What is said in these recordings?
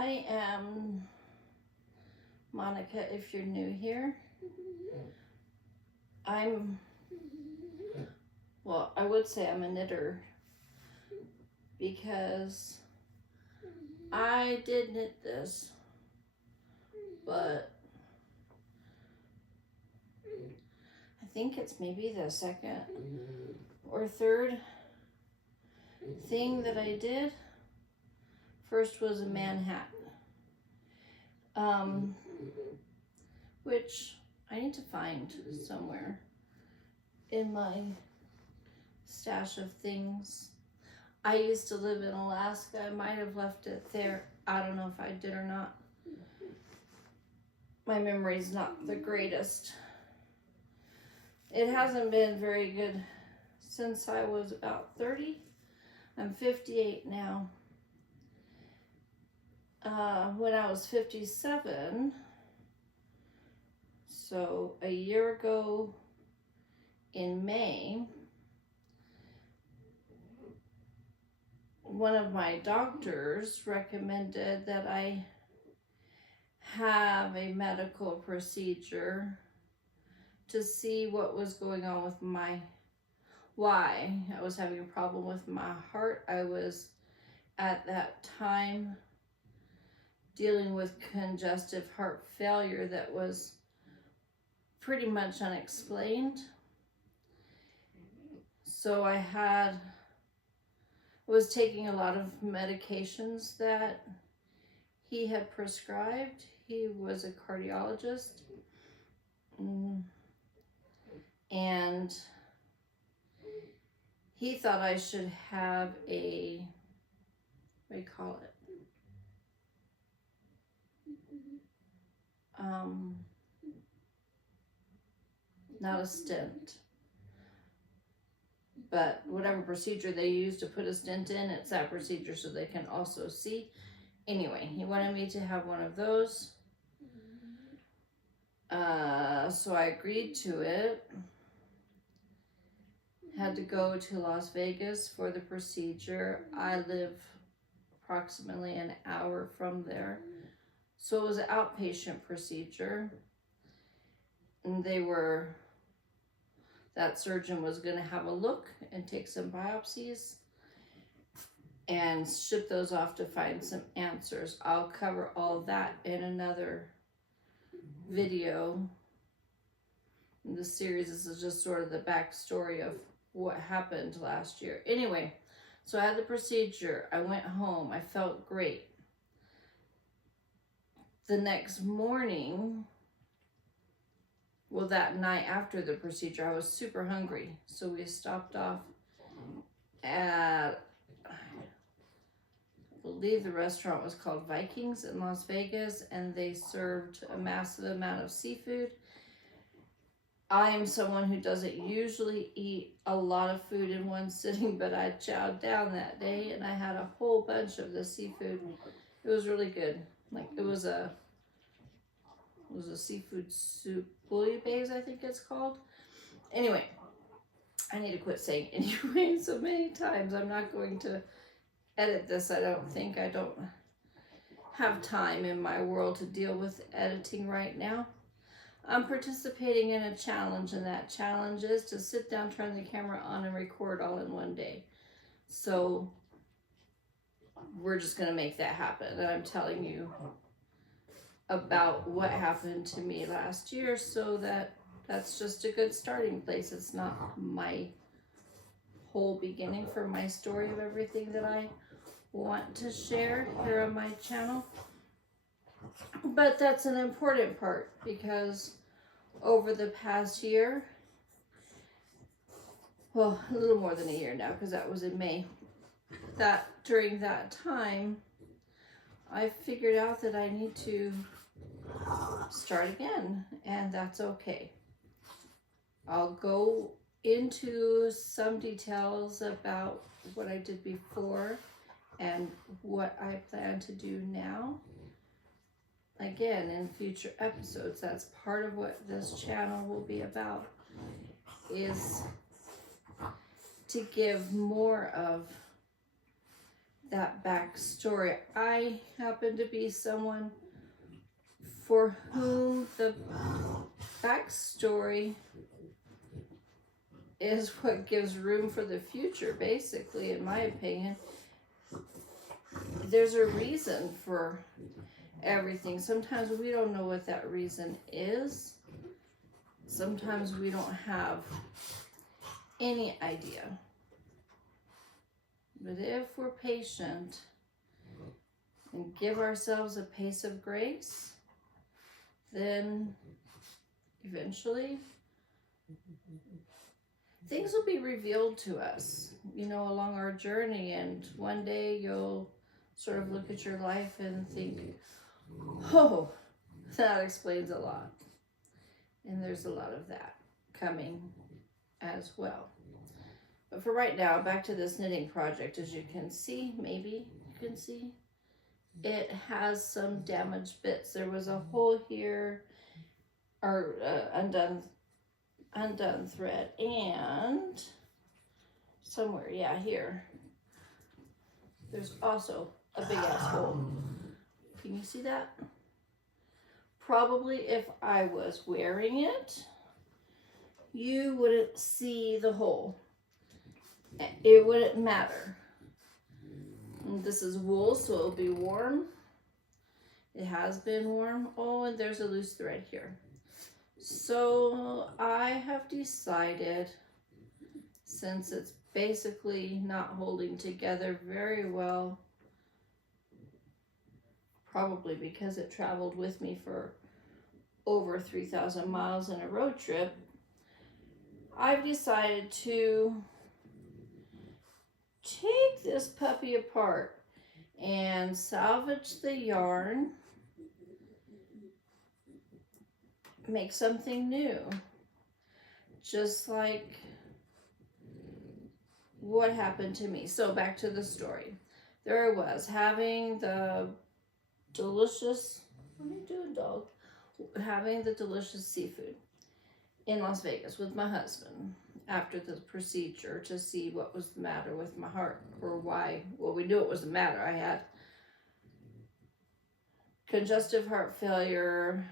I am Monica, if you're new here. Well, I would say I'm a knitter because I did knit this, but I think it's maybe the second or third thing that I did. First was a Manhattan, which I need to find somewhere in my stash of things. I used to live in Alaska. I might have left it there. I don't know if I did or not. My memory's not the greatest. It hasn't been very good since I was about 30. I'm 58 now. When I was 57, so a year ago in May, one of my doctors recommended that I have a medical procedure to see what was going on with why I was having a problem with my heart. I was at that time dealing with congestive heart failure that was pretty much unexplained. So I was taking a lot of medications that he had prescribed. He was a cardiologist, and he thought I should have a, what do you call it? Not a stent, but whatever procedure they use to put a stent in, it's that procedure so they can also see. Anyway, he wanted me to have one of those. So I agreed to it. Had to go to Las Vegas for the procedure. I live approximately an hour from there. So it was an outpatient procedure. And that surgeon was going to have a look and take some biopsies and ship those off to find some answers. I'll cover all that in another video. In the series, this is just sort of the backstory of what happened last year. Anyway, so I had the procedure. I went home. I felt great. The next morning, well, that night after the procedure, I was super hungry. So we stopped off at, I believe the restaurant was called Vikings in Las Vegas, and they served a massive amount of seafood. I am someone who doesn't usually eat a lot of food in one sitting, but I chowed down that day and I had a whole bunch of the seafood. It was really good. Like it was a seafood soup, bouillabaisse, I think it's called. Anyway, I need to quit saying anyway so many times. I'm not going to edit this. I don't have time in my world to deal with editing right now. I'm participating in a challenge, and that challenge is to sit down, turn the camera on, and record all in one day. So we're just going to make that happen. And I'm telling you about what happened to me last year, so that's just a good starting place. It's not my whole beginning for my story of everything that I want to share here on my channel. But that's an important part, because over the past year, well, a little more than a year now, because that was in May, that during that time, I figured out that I need to start again, and that's okay. I'll go into some details about what I did before and what I plan to do now. Again, in future episodes, that's part of what this channel will be about, is to give more of that backstory. I happen to be someone for whom the backstory is what gives room for the future, basically, in my opinion. There's a reason for everything. Sometimes we don't know what that reason is. Sometimes we don't have any idea. But if we're patient and give ourselves a pace of grace, then eventually things will be revealed to us, you know, along our journey. And one day you'll sort of look at your life and think, oh, that explains a lot. And there's a lot of that coming as well. But for right now, back to this knitting project. As you can see, maybe you can see, it has some damaged bits. There was a hole here, or undone thread, and somewhere, yeah, here, there's also a big ass hole. Can you see that? Probably if I was wearing it, you wouldn't see the hole. It wouldn't matter. And this is wool, so it'll be warm. It has been warm. Oh, and there's a loose thread here. So I have decided, since it's basically not holding together very well, probably because it traveled with me for over 3,000 miles in a road trip, I've decided to take this puppy apart and salvage the yarn, make something new, just like what happened to me. So back to the story. There I was having the delicious, what are you doing, dog? Having the delicious seafood in Las Vegas with my husband after the procedure to see what was the matter with my heart, or why. Well, we knew it was the matter. I had congestive heart failure.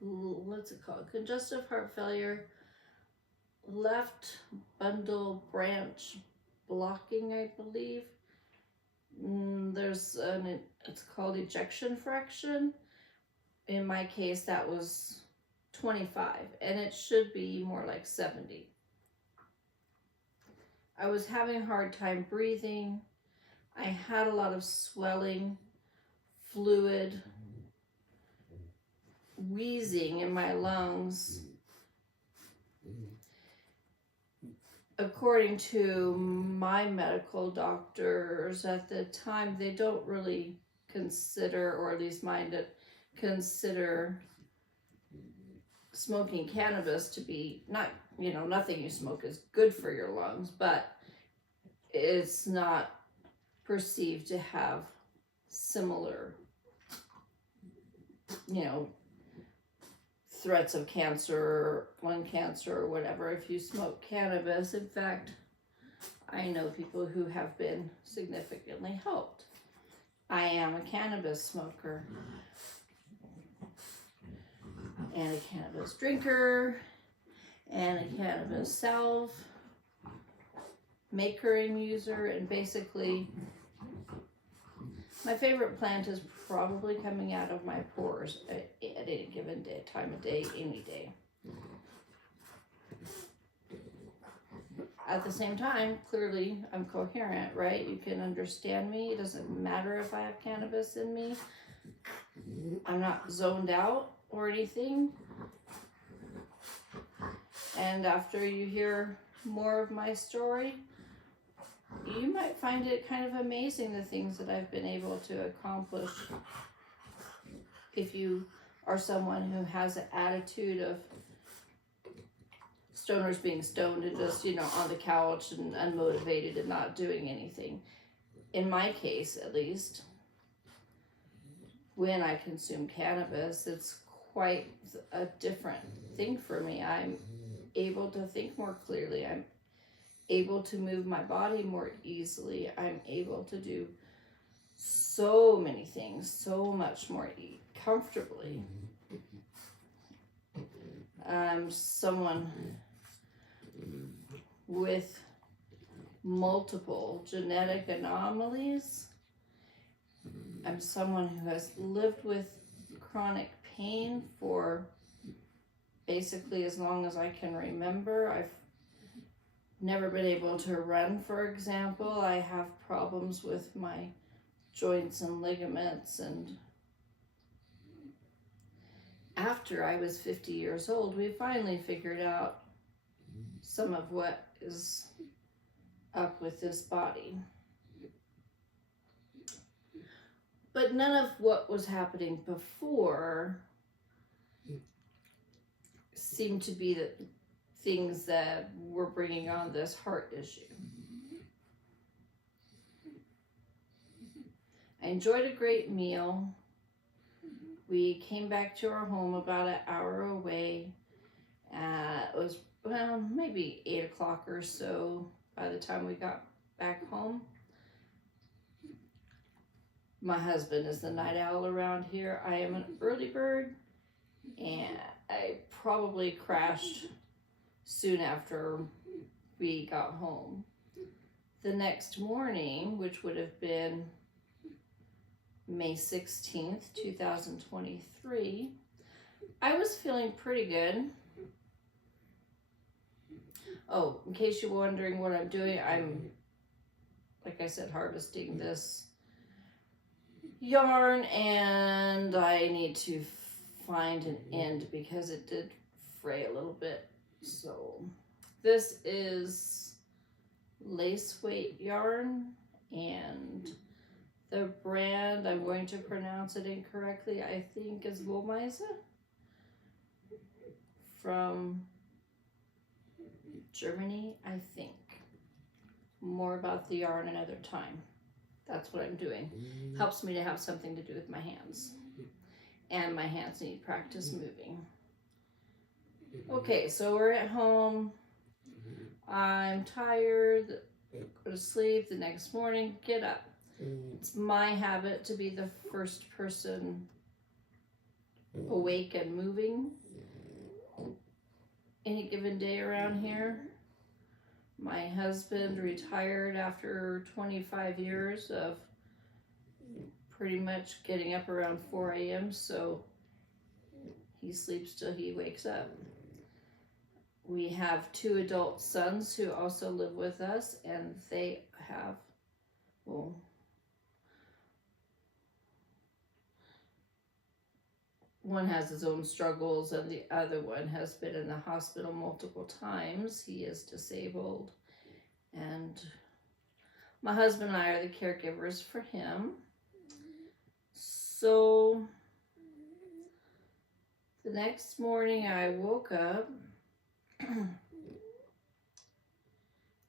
What's it called? Congestive heart failure, left bundle branch blocking, I believe. It's called ejection fraction. In my case, that was 25, and it should be more like 70. I was having a hard time breathing. I had a lot of swelling, fluid, wheezing in my lungs. According to my medical doctors at the time, they don't really consider, or at least mine did, consider smoking cannabis to be not, you know, nothing you smoke is good for your lungs, but it's not perceived to have similar, you know, threats of cancer, lung cancer, or whatever if you smoke cannabis. In fact, I know people who have been significantly helped. I am a cannabis smoker and a cannabis drinker and a cannabis self maker and user, and basically my favorite plant is probably coming out of my pores at any given day, time of day, any day. At the same time, clearly I'm coherent, right? You can understand me. It doesn't matter if I have cannabis in me. I'm not zoned out or anything. And after you hear more of my story, you might find it kind of amazing, the things that I've been able to accomplish. If you are someone who has an attitude of stoners being stoned and just, you know, on the couch and unmotivated and not doing anything. In my case, at least, when I consume cannabis, it's quite a different thing for me. I'm able to think more clearly. I'm able to move my body more easily. I'm able to do so many things, so much more comfortably. I'm someone with multiple genetic anomalies. I'm someone who has lived with chronic pain for basically as long as I can remember. I've never been able to run, for example. I have problems with my joints and ligaments, and after I was 50 years old, we finally figured out some of what is up with this body. But none of what was happening before seemed to be the things that were bringing on this heart issue. I enjoyed a great meal. We came back to our home about an hour away. It was, well, maybe 8 o'clock or so by the time we got back home. My husband is the night owl around here. I am an early bird, and I probably crashed soon after we got home. The next morning, which would have been May 16th, 2023, I was feeling pretty good. Oh, in case you're wondering what I'm doing, I'm, like I said, harvesting this yarn, and I need to find an end because it did fray a little bit. So this is lace weight yarn, and the brand, I'm going to pronounce it incorrectly, I think is Womeise from Germany, I think. More about the yarn another time. That's what I'm doing. Helps me to have something to do with my hands. And my hands need practice moving. Okay, so we're at home. I'm tired. Go to sleep. The next morning, get up. It's my habit to be the first person awake and moving any given day around here. My husband retired after 25 years of pretty much getting up around 4 a.m. so he sleeps till he wakes up. We have 2 adult sons who also live with us, and they have, well, one has his own struggles and the other one has been in the hospital multiple times. He is disabled, and my husband and I are the caregivers for him. So the next morning I woke up and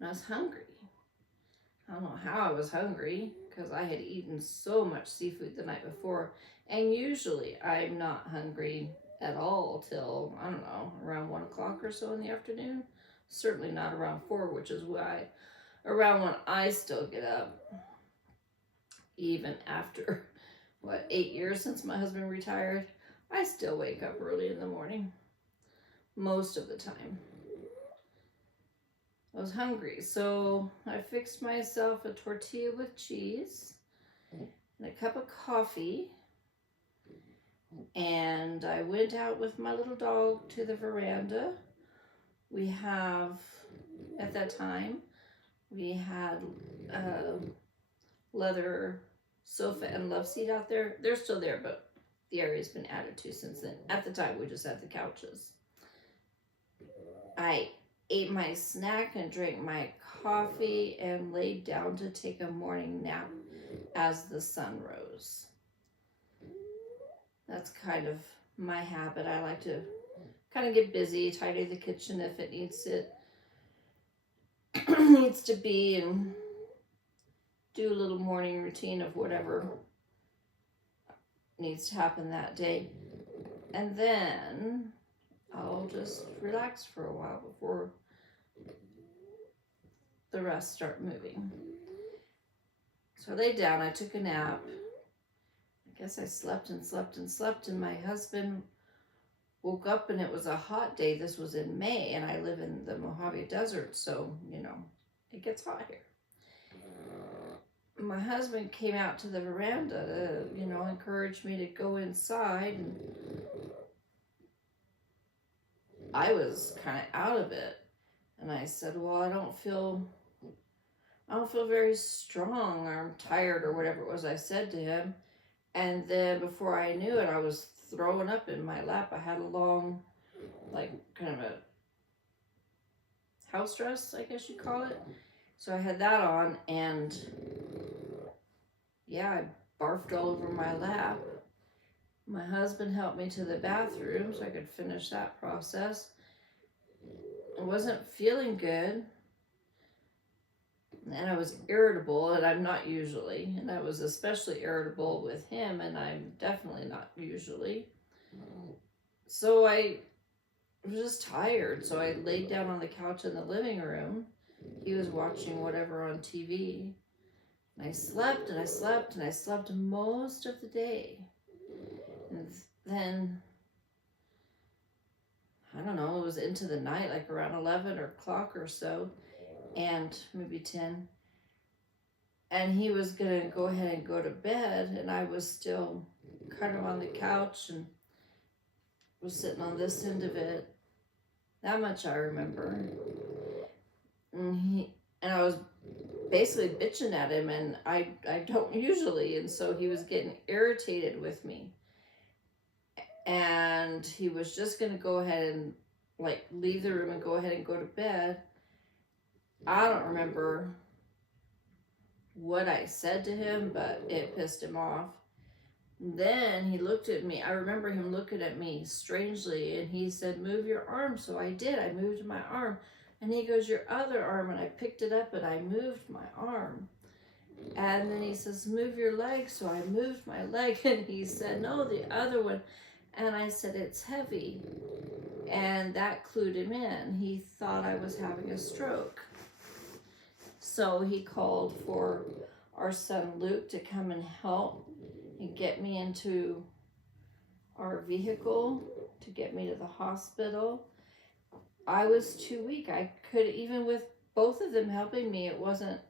I was hungry. I don't know how I was hungry because I had eaten so much seafood the night before. And usually I'm not hungry at all till, I don't know, around 1 o'clock or so in the afternoon. Certainly not around 4, which is why around when I still get up. Even after, 8 years since my husband retired, I still wake up early in the morning. Most of the time. I was hungry, so I fixed myself a tortilla with cheese and a cup of coffee. And I went out with my little dog to the veranda. We have, at that time, we had a leather sofa and love seat out there. They're still there, but the area's been added to since then. At the time, we just had the couches. I ate my snack and drank my coffee and laid down to take a morning nap as the sun rose. That's kind of my habit. I like to kind of get busy, tidy the kitchen if it needs to be, and do a little morning routine of whatever needs to happen that day. And then I'll just relax for a while before the rest start moving. So I laid down, I took a nap. I guess I slept and slept and slept, and my husband woke up, and it was a hot day. This was in May, and I live in the Mojave Desert, so, you know, it gets hot here. My husband came out to the veranda to, you know, encourage me to go inside, and I was kind of out of it. And I said, well, I don't feel very strong, or I'm tired, or whatever it was I said to him. And then before I knew it, I was throwing up in my lap. I had a long, like, kind of a house dress, I guess you call it. So I had that on, and yeah, I barfed all over my lap. My husband helped me to the bathroom so I could finish that process. I wasn't feeling good, and I was irritable, and I'm not usually, and I was especially irritable with him, and I'm definitely not usually. So I was just tired, so I laid down on the couch in the living room. He was watching whatever on TV, and I slept and I slept and I slept most of the day. And then, I don't know, it was into the night, like around 11 o'clock or so, and maybe 10. And he was going to go ahead and go to bed, and I was still kind of on the couch and was sitting on this end of it. That much I remember. And I was basically bitching at him, and I don't usually, and so he was getting irritated with me. And he was just going to go ahead and, like, leave the room and go ahead and go to bed. I don't remember what I said to him, but it pissed him off. Then he looked at me. I remember him looking at me strangely, and he said, move your arm. So I did. I moved my arm. And he goes, your other arm. And I picked it up, and I moved my arm. And then he says, move your leg. So I moved my leg, and he said, no, the other one. And I said, it's heavy. And that clued him in. He thought I was having a stroke. So he called for our son Luke to come and help and get me into our vehicle to get me to the hospital. I was too weak. I could, even with both of them helping me, it wasn't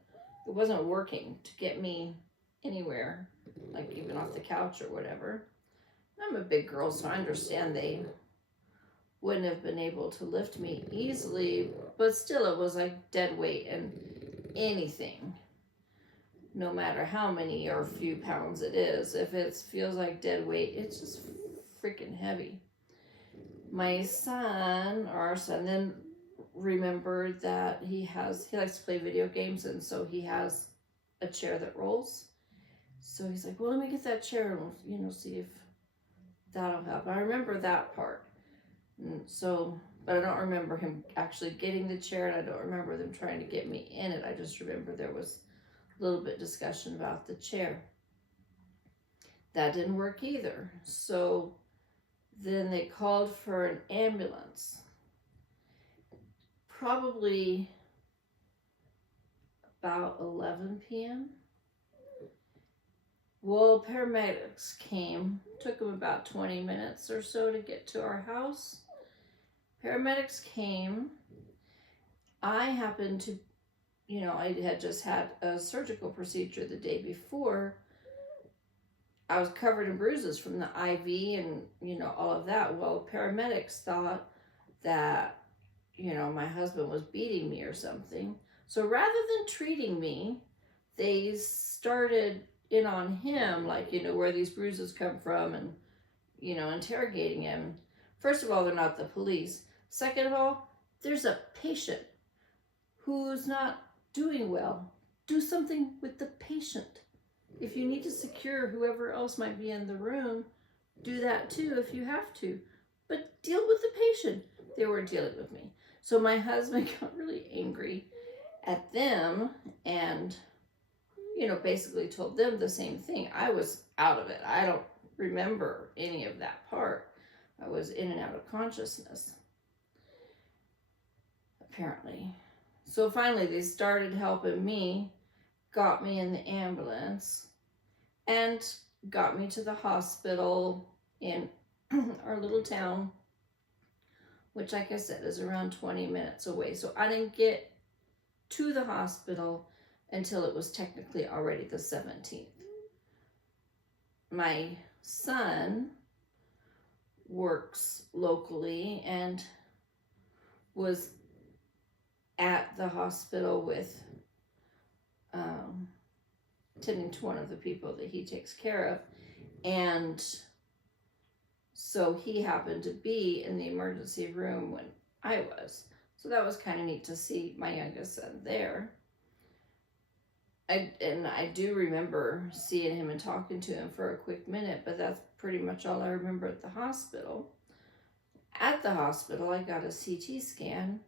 working to get me anywhere, like even off the couch or whatever. I'm a big girl, so I understand they wouldn't have been able to lift me easily, but still it was like dead weight, and anything, no matter how many or few pounds it is, if it feels like dead weight, it's just freaking heavy. My son, or our son, then remembered that he likes to play video games, and so he has a chair that rolls. So he's like, well, let me get that chair and we'll, you know, see if that'll help. I remember that part. And so, but I don't remember him actually getting the chair, and I don't remember them trying to get me in it. I just remember there was a little bit of discussion about the chair. That didn't work either. So then they called for an ambulance. Probably about 11 p.m. Well, paramedics came. Took them about 20 minutes or so to get to our house. Paramedics came. I happened to, you know, I had just had a surgical procedure the day before. I was covered in bruises from the IV and, you know, all of that. Well, paramedics thought that, you know, my husband was beating me or something. So rather than treating me, they started in on him, like, you know, where these bruises come from, and, you know, interrogating him. First of all, they're not the police. Second of all, there's a patient who's not doing well. Do something with the patient. If you need to secure whoever else might be in the room, do that too if you have to. But deal with the patient. They weren't dealing with me. So my husband got really angry at them and, you know, basically told them the same thing. I was out of it. I don't remember any of that part. I was in and out of consciousness, apparently. So finally they started helping me got me in the ambulance and got me to the hospital in our little town, which, like I said, is around 20 minutes away. So I didn't get to the hospital until it was technically already the 17th. My son works locally and was at the hospital with tending to one of the people that he takes care of, and so he happened to be in the emergency room when I was. So that was kind of neat to see my youngest son there. I do remember seeing him and talking to him for a quick minute, but that's pretty much all I remember at the hospital. At the hospital, I got a CT scan,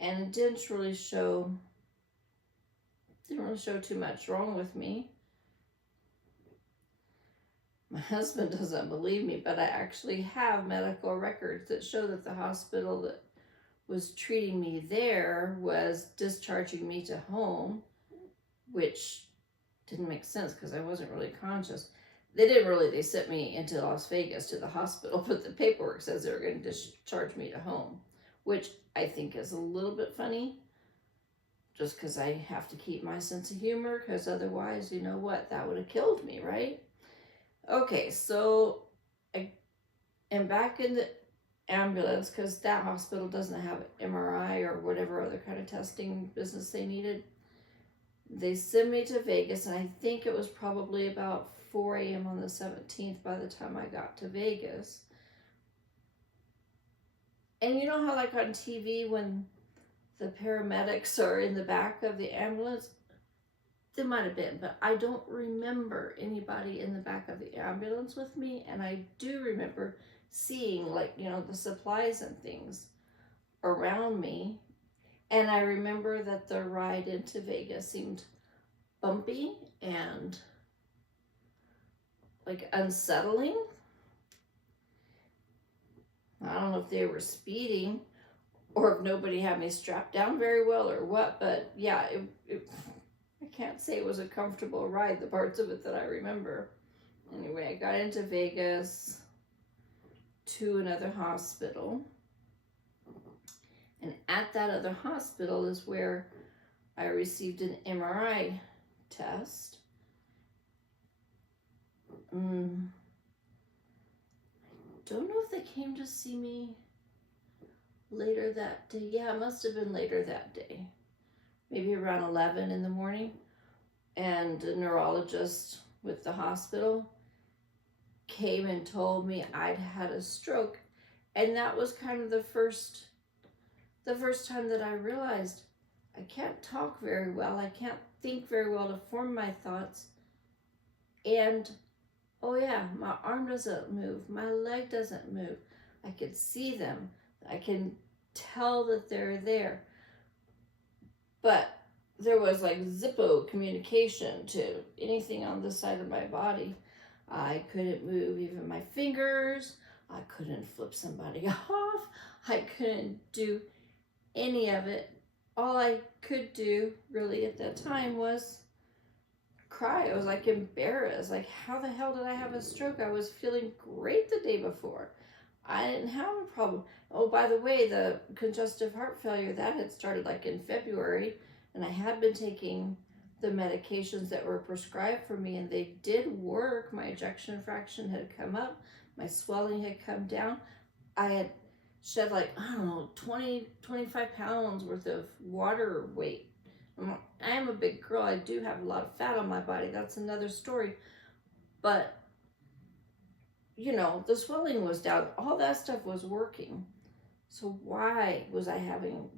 and it didn't really show too much wrong with me. My husband doesn't believe me, but I actually have medical records that show that the hospital that was treating me there was discharging me to home, which didn't make sense because I wasn't really conscious. They sent me into Las Vegas to the hospital, but the paperwork says they were going to discharge me to home, which I think is a little bit funny, just because I have to keep my sense of humor, because otherwise, you know what, that would have killed me, right? Okay, so I am back in the ambulance because that hospital doesn't have MRI or whatever other kind of testing business they needed. They sent me to Vegas, and I think it was probably about 4 a.m. on the 17th by the time I got to Vegas. And you know how, like on TV, when the paramedics are in the back of the ambulance? There might have been, but I don't remember anybody in the back of the ambulance with me. And I do remember seeing, like, you know, the supplies and things around me. And I remember that the ride into Vegas seemed bumpy and like unsettling. I don't know if they were speeding or if nobody had me strapped down very well or what, but yeah, I can't say it was a comfortable ride, the parts of it that I remember. Anyway, I got into Vegas to another hospital. And at that other hospital is where I received an MRI test. I don't know if they came to see me later that day. Yeah, it must have been later that day. Maybe around 11 in the morning. And a neurologist with the hospital came and told me I'd had a stroke. And that was kind of the first time that I realized I can't talk very well. I can't think very well to form my thoughts. And, oh yeah, my arm doesn't move. My leg doesn't move. I can see them. I can tell that they're there. But there was like zippo communication to anything on this side of my body. I couldn't move even my fingers. I couldn't flip somebody off. I couldn't do any of it. All I could do really at that time was cry. I was like embarrassed. Like, how the hell did I have a stroke? I was feeling great the day before. I didn't have a problem. Oh, by the way, the congestive heart failure, that had started like in February, and I had been taking the medications that were prescribed for me, and they did work. My ejection fraction had come up. My swelling had come down. I had shed like, I don't know, 20, 25 pounds worth of water weight. I am a big girl. I do have a lot of fat on my body. That's another story. But, you know, the swelling was down. All that stuff was working. So why was I having,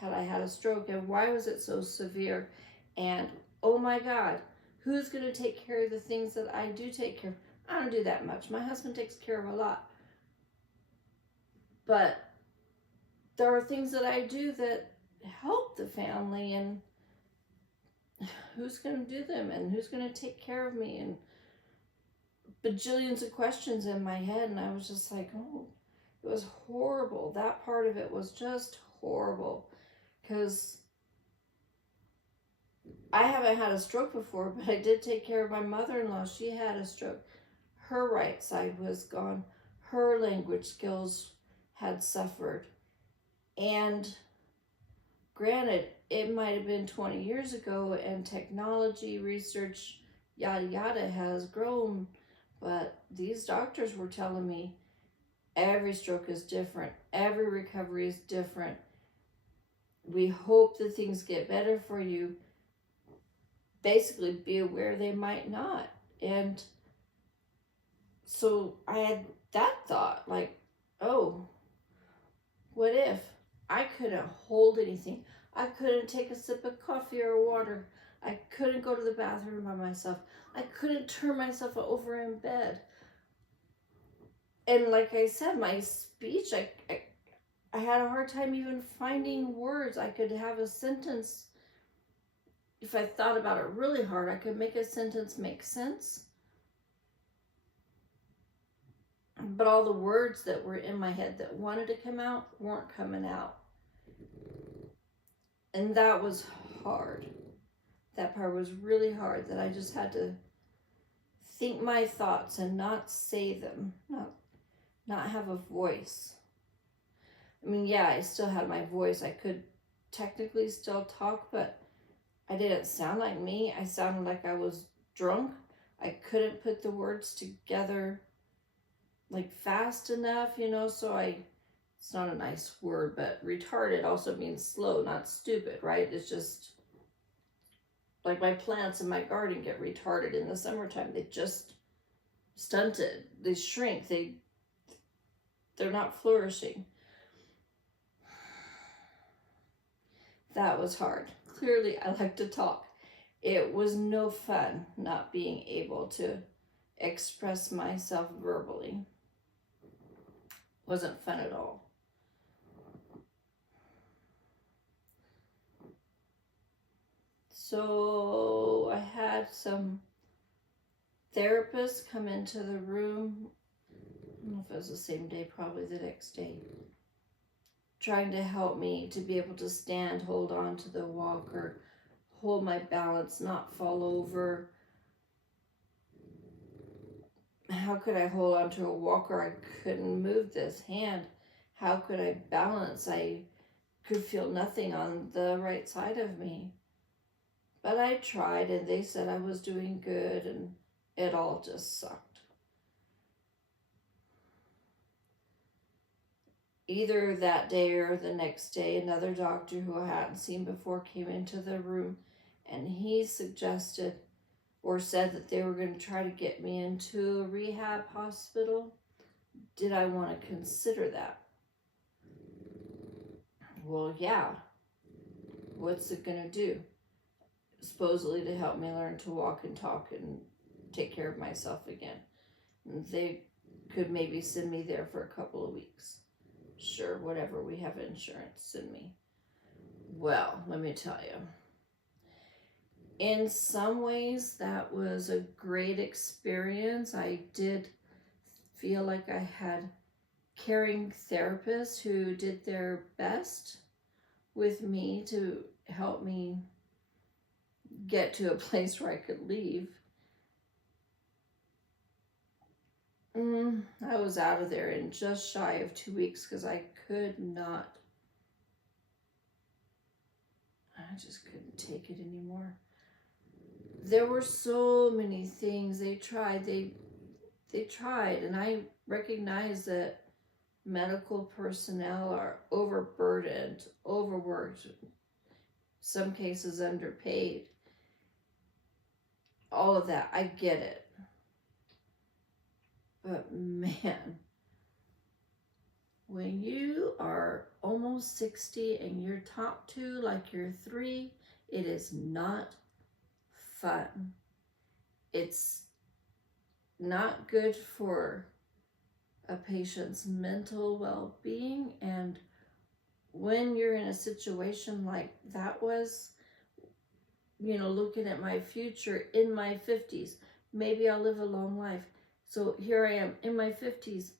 had I had a stroke, and why was it so severe? And oh my God, who's going to take care of the things that I do take care of? I don't do that much. My husband takes care of a lot. But there are things that I do that help the family, and who's going to do them, and who's going to take care of me, and bajillions of questions in my head. And I was just like, oh, it was horrible. That part of it was just horrible, because I haven't had a stroke before, but I did take care of my mother-in-law. She had a stroke. Her right side was gone. Her language skills had suffered. And granted, it might have been 20 years ago and technology, research, yada yada has grown, but these doctors were telling me every stroke is different, every recovery is different. We hope that things get better for you. Basically, be aware they might not. And so I had that thought, like, oh, what if I couldn't hold anything? I couldn't take a sip of coffee or water. I couldn't go to the bathroom by myself. I couldn't turn myself over in bed. And like I said, my speech, I had a hard time even finding words. I could have a sentence. If I thought about it really hard, I could make a sentence make sense. But all the words that were in my head that wanted to come out weren't coming out. And that was hard. That part was really hard, that I just had to think my thoughts and not say them, not have a voice. I mean, yeah, I still had my voice. I could technically still talk, but I didn't sound like me. I sounded like I was drunk. I couldn't put the words together like fast enough, so it's not a nice word, but retarded also means slow, not stupid, right? It's just like my plants in my garden get retarded in the summertime. They just stunted. They shrink. They're not flourishing. That was hard. Clearly, I like to talk. It was no fun not being able to express myself verbally. Wasn't fun at all. So I had some therapists come into the room. I don't know if it was the same day, probably the next day, trying to help me to be able to stand, hold on to the walker, hold my balance, not fall over. How could I hold on to a walker? I couldn't move this hand. How could I balance? I could feel nothing on the right side of me. But I tried, and they said I was doing good, and it all just sucked. Either that day or the next day, another doctor who I hadn't seen before came into the room, and he suggested or said that they were going to try to get me into a rehab hospital. Did I want to consider that? Well, yeah. What's it going to do? Supposedly to help me learn to walk and talk and take care of myself again. And they could maybe send me there for a couple of weeks. Sure, whatever, we have insurance, send me. Well, let me tell you. In some ways, that was a great experience. I did feel like I had caring therapists who did their best with me to help me get to a place where I could leave. I was out of there in just shy of 2 weeks because I just couldn't take it anymore. There were so many things they tried. They tried, and I recognize that medical personnel are overburdened, overworked, some cases underpaid. All of that, I get it. But man, when you are almost 60 and you're talked to like you're 3, it is not fun. It's not good for a patient's mental well-being. And when you're in a situation like that was, looking at my future in my 50s, maybe I'll live a long life. So here I am in my 50s,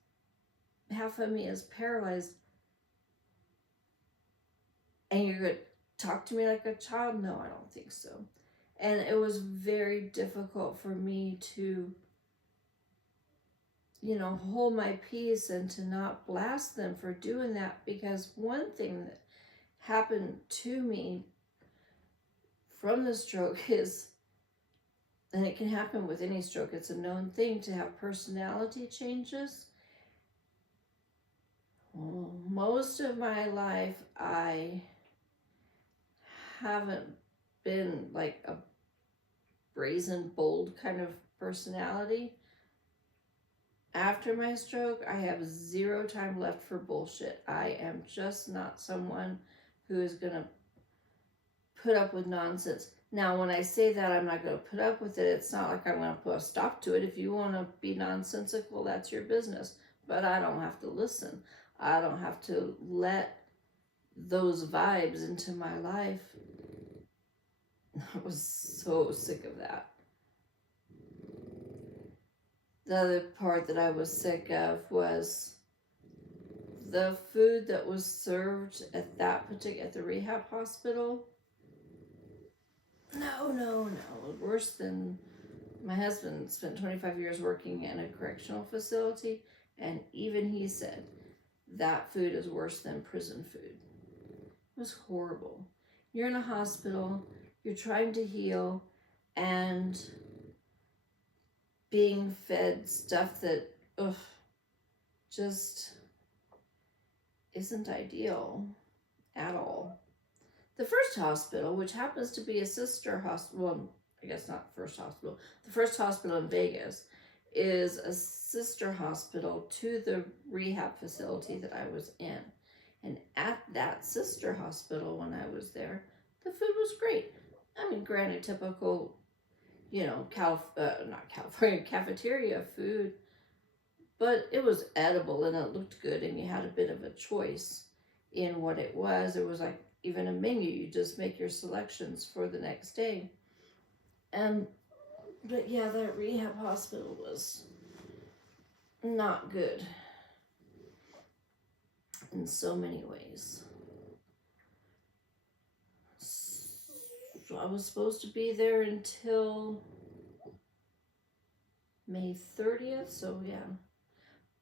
half of me is paralyzed. And you're going to talk to me like a child? No, I don't think so. And it was very difficult for me to, hold my peace and to not blast them for doing that, because one thing that happened to me from the stroke is, and it can happen with any stroke, it's a known thing to have personality changes. Well, most of my life, I haven't been like a brazen, bold kind of personality. After my stroke, I have zero time left for bullshit. I am just not someone who is going to put up with nonsense. Now, when I say that I'm not going to put up with it, it's not like I'm going to put a stop to it. If you want to be nonsensical, that's your business. But I don't have to listen. I don't have to let those vibes into my life. I was so sick of that. The other part that I was sick of was the food that was served at at the rehab hospital. No. Worse than, my husband spent 25 years working in a correctional facility, and even he said that food is worse than prison food. It was horrible. You're in a hospital, you're trying to heal, and being fed stuff that just isn't ideal at all. The first hospital, which happens to be a sister hospital, well, I guess not first hospital, the first hospital in Vegas is a sister hospital to the rehab facility that I was in. And at that sister hospital, when I was there, the food was great. I mean, granted, typical, not California cafeteria food, but it was edible and it looked good, and you had a bit of a choice in what it was. It was like even a menu. You just make your selections for the next day. But yeah, that rehab hospital was not good in so many ways. So I was supposed to be there until May 30th, so yeah,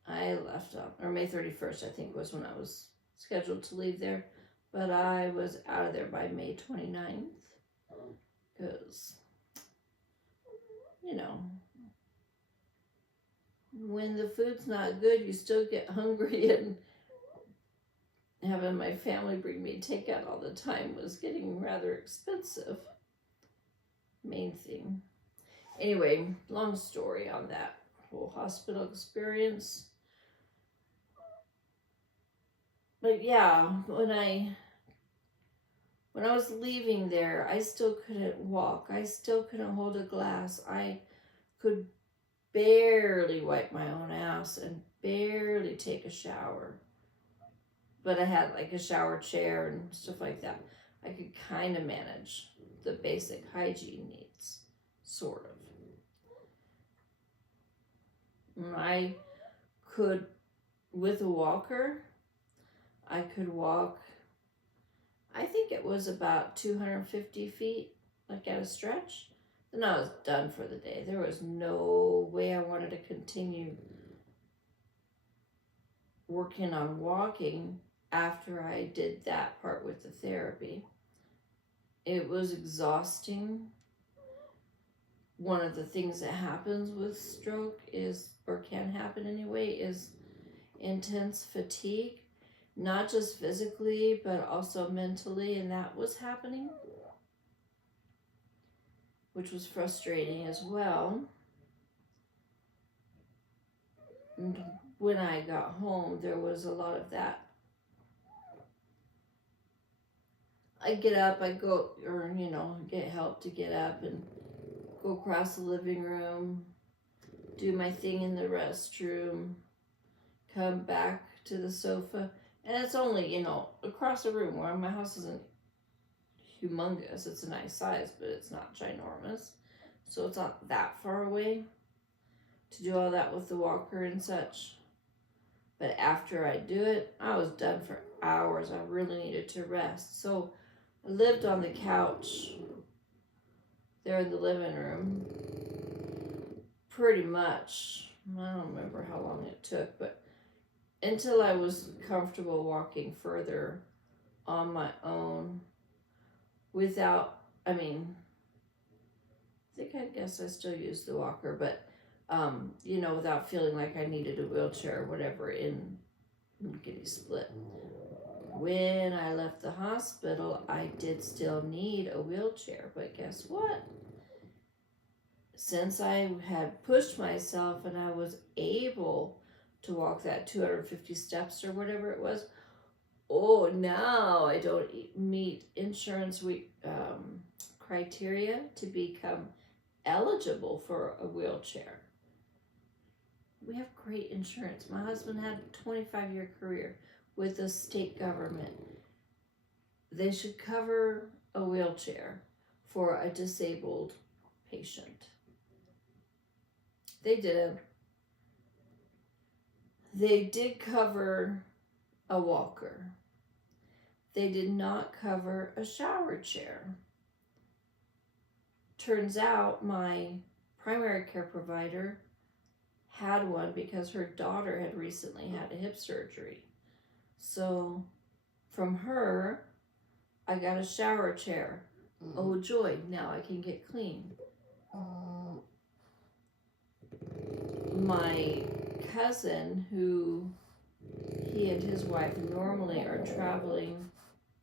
I left or May 31st, I think, was when I was scheduled to leave there, but I was out of there by May 29th, because, when the food's not good, you still get hungry, and having my family bring me takeout all the time was getting rather expensive. Main thing. Anyway, long story on that whole hospital experience. But yeah, when I was leaving there, I still couldn't walk. I still couldn't hold a glass. I could barely wipe my own ass and barely take a shower. But I had like a shower chair and stuff like that. I could kind of manage the basic hygiene needs, sort of. I could, with a walker, I could walk, I think it was about 250 feet, like at a stretch. Then I was done for the day. There was no way I wanted to continue working on walking after I did that part with the therapy. It was exhausting. One of the things that happens with stroke is, or can happen anyway, is intense fatigue, not just physically, but also mentally, and that was happening, which was frustrating as well. And when I got home, there was a lot of that. I get up, I go, or, get help to get up and go across the living room, do my thing in the restroom, come back to the sofa. And it's only, across the room, where my house isn't humongous. It's a nice size, but it's not ginormous. So it's not that far away to do all that with the walker and such. But after I do it, I was done for hours. I really needed to rest. So I lived on the couch there in the living room. Pretty much. I don't remember how long it took, but until I was comfortable walking further on my own without, I guess I still use the walker, but, without feeling like I needed a wheelchair or whatever in lickety split. When I left the hospital, I did still need a wheelchair, but guess what? Since I had pushed myself and I was able to walk that 250 steps or whatever it was, now I don't meet insurance criteria to become eligible for a wheelchair. We have great insurance. My husband had a 25-year career with the state government. They should cover a wheelchair for a disabled patient. They didn't. They did cover a walker. They did not cover a shower chair. Turns out my primary care provider had one because her daughter had recently had a hip surgery. So from her, I got a shower chair. Oh joy, now I can get clean. My cousin, who he and his wife normally are traveling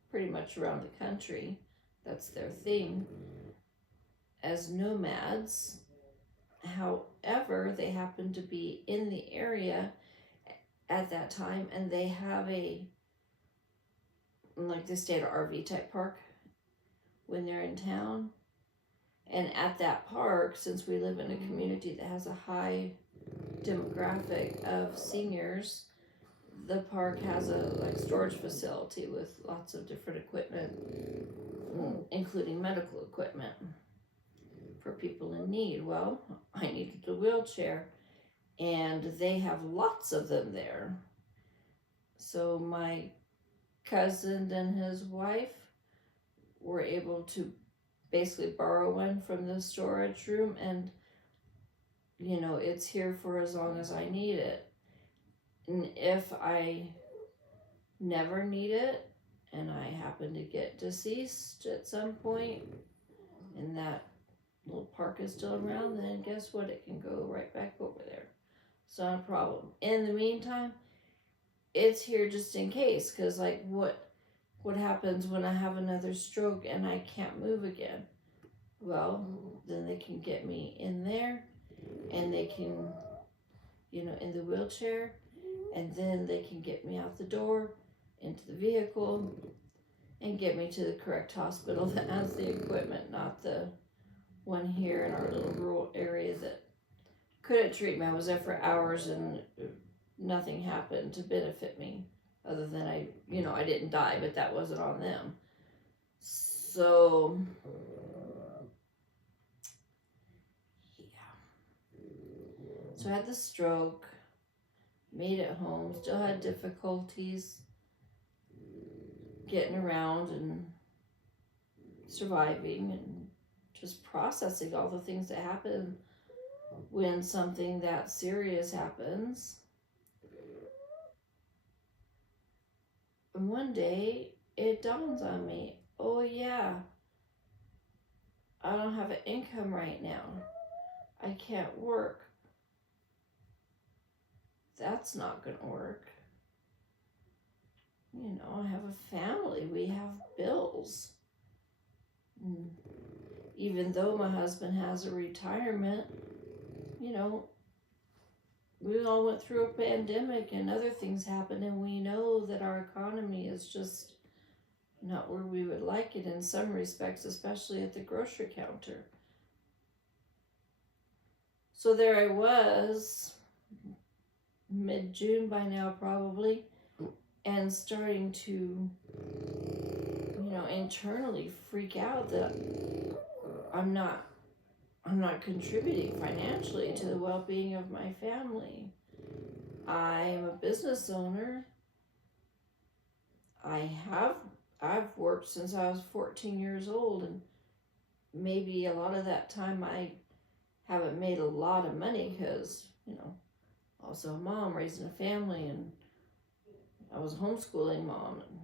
pretty much around the country, that's their thing, as nomads. However, they happen to be in the area at that time, and they have they stay at an RV type park when they're in town. And at that park, since we live in a community that has a high demographic of seniors, the park has a storage facility with lots of different equipment, including medical equipment for people in need. Well, I needed a wheelchair, and they have lots of them there. So my cousin and his wife were able to basically borrow one from the storage room, and it's here for as long as I need it. And if I never need it and I happen to get deceased at some point and that little park is still around, then guess what? It can go right back over there. It's not a problem. In the meantime, it's here just in case, because what happens when I have another stroke and I can't move again? Well, then they can get me in there, and they can, in the wheelchair, and then they can get me out the door, into the vehicle, and get me to the correct hospital that has the equipment, not the one here in our little rural area that couldn't treat me. I was there for hours and nothing happened to benefit me, other than I didn't die, but that wasn't on them. So I had the stroke, made it home, still had difficulties getting around and surviving and just processing all the things that happen when something that serious happens. And one day it dawns on me, oh yeah, I don't have an income right now. I can't work. That's not going to work. I have a family. We have bills. And even though my husband has a retirement, we all went through a pandemic and other things happened, and we know that our economy is just not where we would like it in some respects, especially at the grocery counter. So there I was, mid-June by now probably, and starting to, internally freak out that I'm not contributing financially to the well-being of my family. I'm a business owner. I've worked since I was 14 years old, and maybe a lot of that time I haven't made a lot of money because, also a mom raising a family, and I was a homeschooling mom, and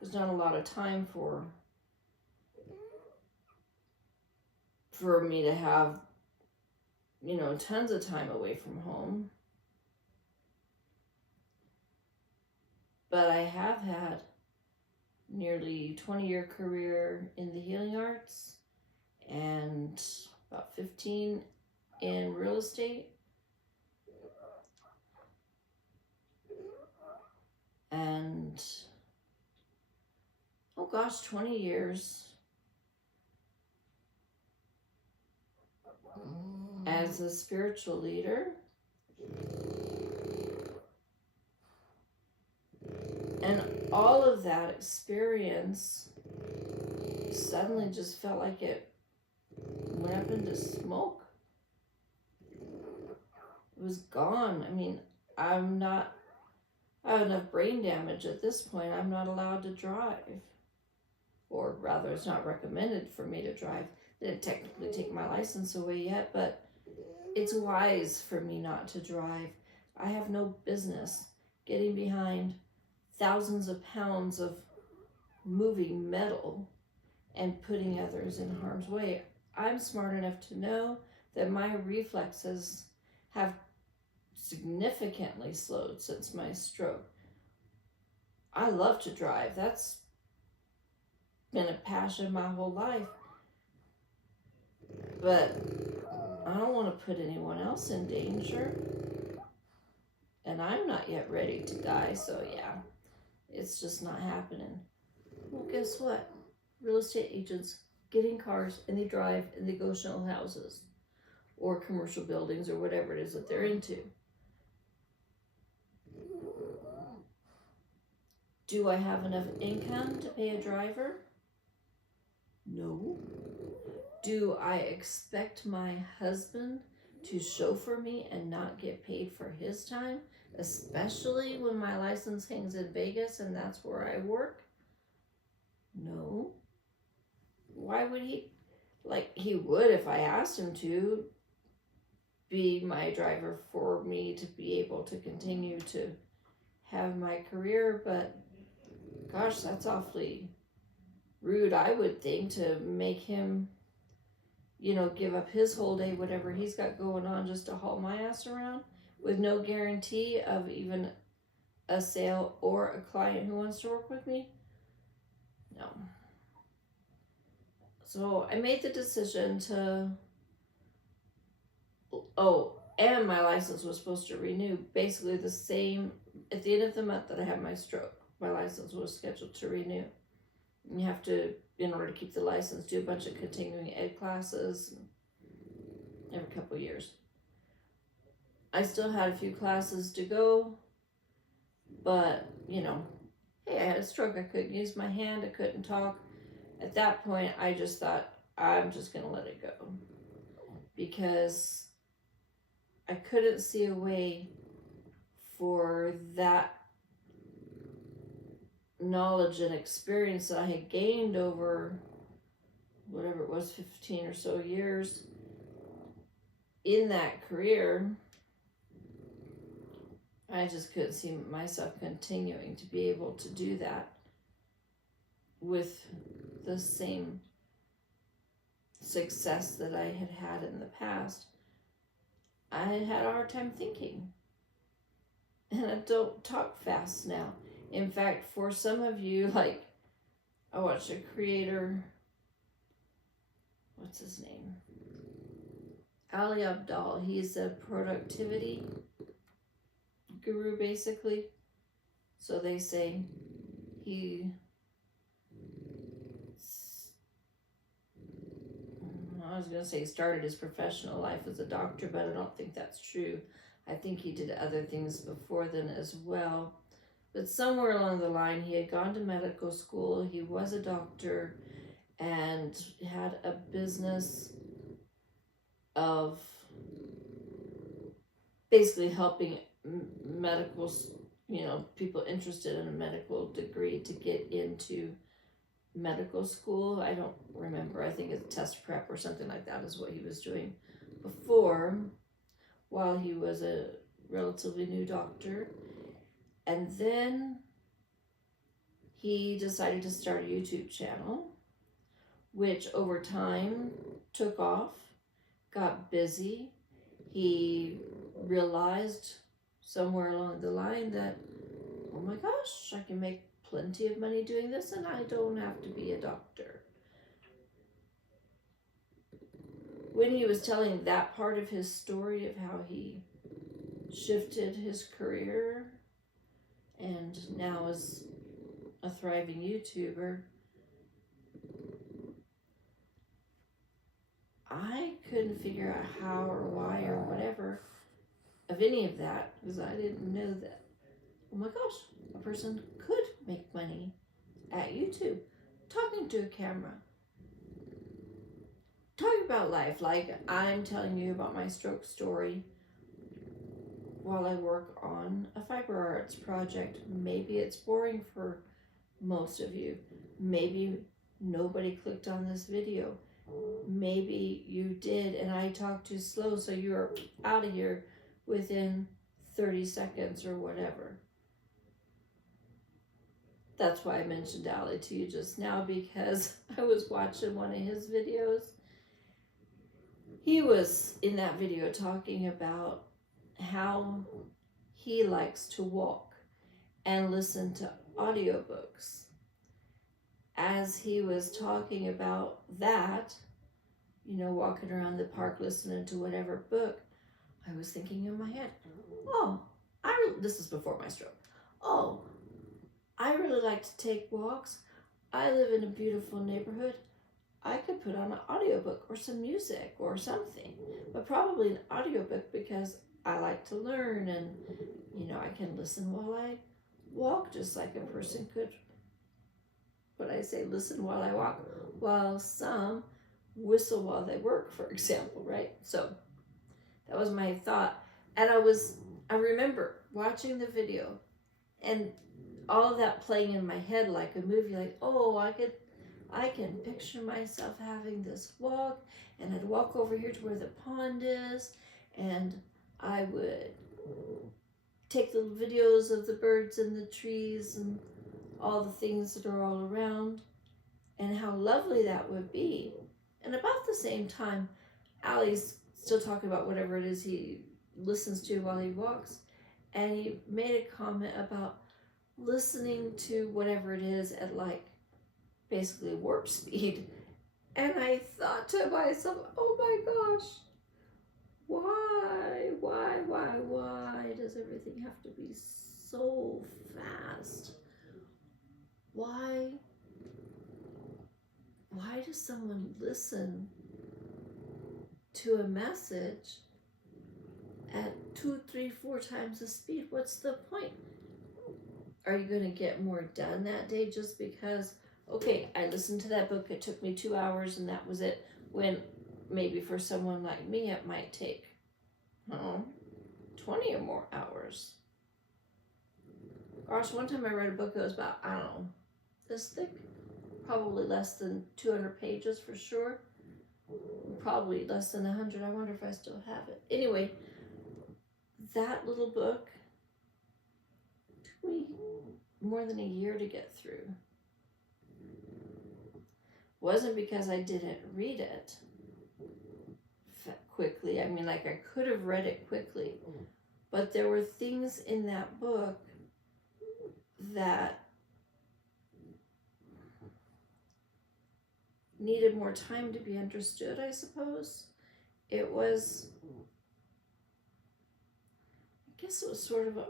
there's not a lot of time for me to have, tons of time away from home. But I have had nearly 20-year career in the healing arts and about 15 in real estate. And, 20 years as a spiritual leader. And all of that experience suddenly just felt like it went up into smoke. It was gone. I mean, I have enough brain damage at this point. I'm not allowed to drive. Or rather, it's not recommended for me to drive. They didn't technically take my license away yet, but it's wise for me not to drive. I have no business getting behind thousands of pounds of moving metal and putting others in harm's way. I'm smart enough to know that my reflexes have significantly slowed since my stroke. I love to drive. That's been a passion my whole life. But I don't want to put anyone else in danger. And I'm not yet ready to die, so yeah, it's just not happening. Well, guess what? Real estate agents get in cars and they drive and they go show houses or commercial buildings or whatever it is that they're into. Do I have enough income to pay a driver? No. Do I expect my husband to chauffeur me and not get paid for his time, especially when my license hangs in Vegas and that's where I work? No. Why would he? He would if I asked him to be my driver for me to be able to continue to have my career, but gosh, that's awfully rude, I would think, to make him, give up his whole day, whatever he's got going on, just to haul my ass around with no guarantee of even a sale or a client who wants to work with me. No. So I made the decision to, and my license was supposed to renew basically the same, at the end of the month that I had my stroke, my license was scheduled to renew. And you have to, in order to keep the license, do a bunch of continuing ed classes every couple of years. I still had a few classes to go, but, hey, I had a stroke. I couldn't use my hand. I couldn't talk. At that point, I just thought, I'm just going to let it go. Because I couldn't see a way for that knowledge and experience that I had gained over whatever it was, 15 or so years in that career. I just couldn't see myself continuing to be able to do that with the same success that I had had in the past. I had a hard time thinking. And I don't talk fast now. In fact, for some of you, I watched a creator, what's his name? Ali Abdal. He's a productivity guru, basically. So they say I was going to say he started his professional life as a doctor, but I don't think that's true. I think he did other things before then as well. But somewhere along the line, he had gone to medical school, he was a doctor, and had a business of basically helping medical, people interested in a medical degree to get into medical school. I don't remember. I think it's test prep or something like that is what he was doing before, while he was a relatively new doctor. And then he decided to start a YouTube channel, which over time took off, got busy. He realized somewhere along the line that, oh my gosh, I can make plenty of money doing this and I don't have to be a doctor. When he was telling that part of his story of how he shifted his career and now is a thriving YouTuber, I couldn't figure out how or why or whatever of any of that, because I didn't know that, oh my gosh, a person could make money at YouTube, talking to a camera, talking about life, like I'm telling you about my stroke story while I work on a fiber arts project. Maybe it's boring for most of you. Maybe nobody clicked on this video. Maybe you did and I talked too slow, so you're out of here within 30 seconds or whatever. That's why I mentioned Ali to you just now, because I was watching one of his videos. He was in that video talking about how he likes to walk and listen to audiobooks. As he was talking about that, you know, walking around the park listening to whatever book, I was thinking in my head, oh, this is before my stroke. Oh, I really like to take walks. I live in a beautiful neighborhood. I could put on an audiobook or some music or something, but probably an audiobook because I like to learn and, you know, I can listen while I walk just like a person could. But I say listen while I walk, while some whistle while they work, for example, right? So that was my thought. And I remember watching the video and all of that playing in my head like a movie, like, oh, I can picture myself having this walk, and I'd walk over here to where the pond is, and I would take the videos of the birds and the trees and all the things that are all around, and how lovely that would be. And about the same time, Ali's still talking about whatever it is he listens to while he walks, and he made a comment about listening to whatever it is at like basically warp speed. And I thought to myself, oh my gosh, why does everything have to be so fast? Why does someone listen to a message at 2, 3, 4 times the speed? What's the point? Are you going to get more done that day just because, okay, I listened to that book, it took me 2 hours and that was it, when maybe for someone like me it might take 20 or more hours. Gosh, one time I read a book that was about, I don't know, this thick, probably less than 200 pages for sure, probably less than 100. I wonder if I still have it. Anyway, that little book took me more than a year to get through. Wasn't because I didn't read it quickly. I mean, like, I could have read it quickly, but there were things in that book that needed more time to be understood, I suppose. It was, I guess it was sort of an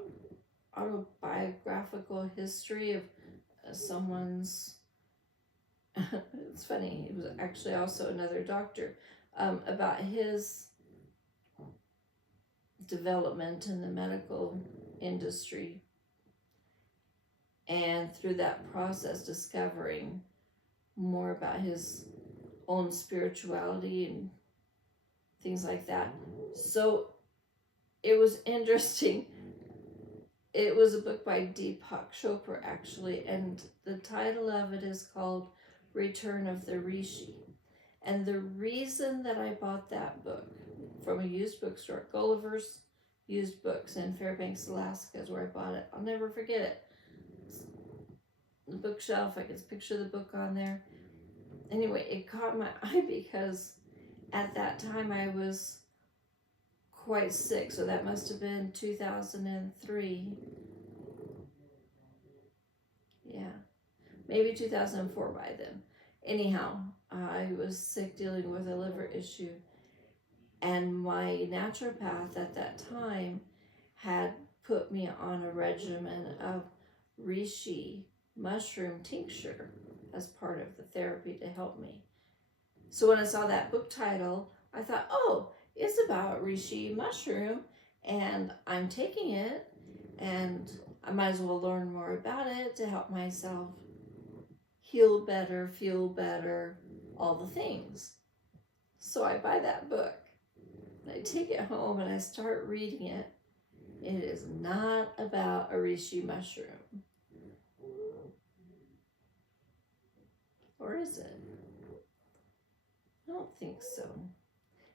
autobiographical history of someone's, it's funny, he was actually also another doctor, about his development in the medical industry, and through that process discovering more about his own spirituality and things like that. So it was interesting. It was a book by Deepak Chopra, actually, and the title of it is called Return of the Rishi. And the reason that I bought that book from a used bookstore, Gulliver's Used Books in Fairbanks, Alaska, is where I bought it. I'll never forget it. The bookshelf, I can picture the book on there. Anyway, it caught my eye because at that time I was quite sick, so that must have been 2003. Yeah, maybe 2004 by then. Anyhow, I was sick dealing with a liver issue, and my naturopath at that time had put me on a regimen of reishi mushroom tincture as part of the therapy to help me. So when I saw that book title, I thought, oh, it's about reishi mushroom, and I'm taking it, and I might as well learn more about it to help myself heal better, feel better, all the things. So I buy that book, and I take it home, and I start reading it. It is not about a reishi mushroom. Or is it? I don't think so.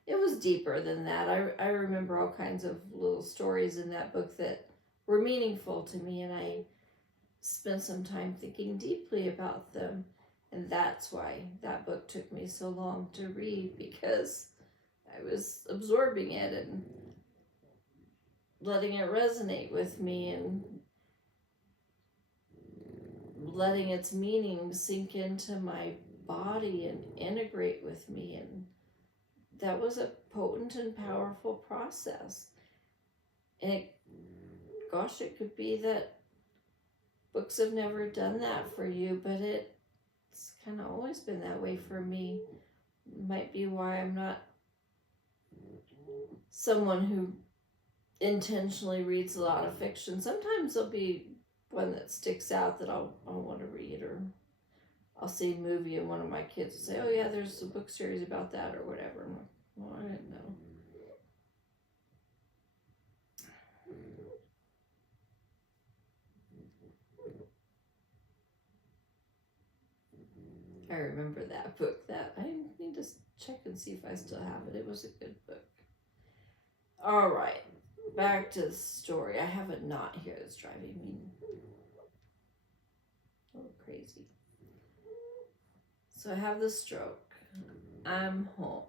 It was deeper than that. I remember all kinds of little stories in that book that were meaningful to me, and I spent some time thinking deeply about them. And that's why that book took me so long to read, because I was absorbing it and letting it resonate with me and letting its meaning sink into my body and integrate with me. And that was a potent and powerful process. And it could be that books have never done that for you, but it's kind of always been that way for me. Might be why I'm not someone who intentionally reads a lot of fiction. Sometimes there'll be one that sticks out that I'll want to read, or I'll see a movie and one of my kids will say, oh yeah, there's a book series about that or whatever. I'm like, well, I didn't know. I remember that book. That I need to check and see if I still have it. It was a good book. All right, back to the story. I have a knot here that's driving me a little crazy. So I have the stroke. I'm home.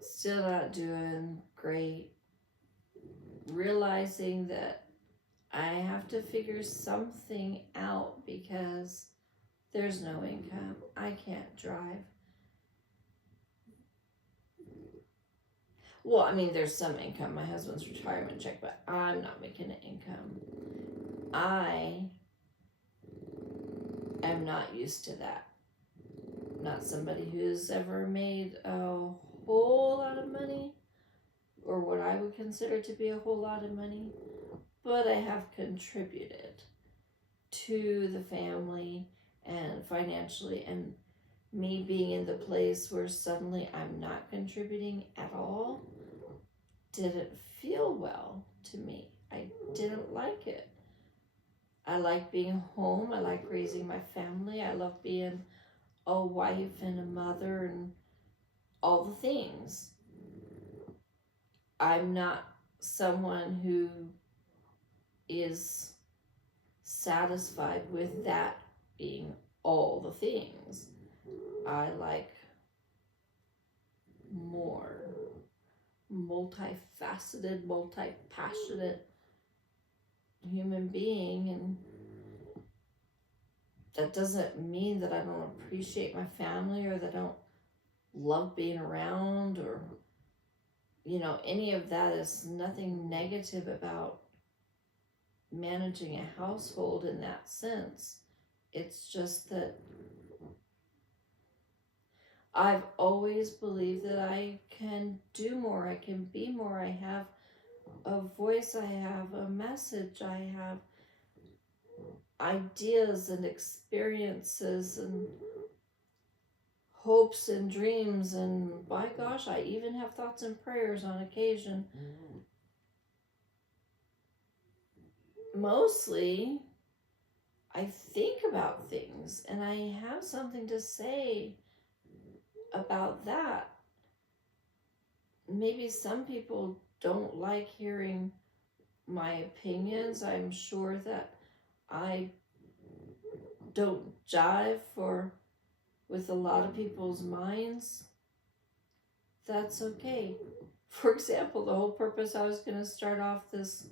Still not doing great. Realizing that I have to figure something out because there's no income. I can't drive. Well, I mean, there's some income. My husband's retirement check, but I'm not making an income. I am not used to that. Not somebody who's ever made a whole lot of money, or what I would consider to be a whole lot of money, but I have contributed to the family and financially, and me being in the place where suddenly I'm not contributing at all didn't feel well to me. I didn't like it. I like being home. I like raising my family. I love being a wife and a mother and all the things. I'm not someone who is satisfied with that being all the things. I like more multifaceted, multi-passionate human being, and that doesn't mean that I don't appreciate my family or that I don't love being around, or any of that. Is nothing negative about managing a household in that sense. It's just that I've always believed that I can do more, I can be more, I have a voice, I have a message, I have ideas and experiences and hopes and dreams, and by gosh, I even have thoughts and prayers on occasion. Mostly, I think about things things, and I have something to say about that. Maybe some people don't like hearing my opinions. I'm sure that I don't jive with a lot of people's minds. That's okay. For example, the whole purpose I was going to start off this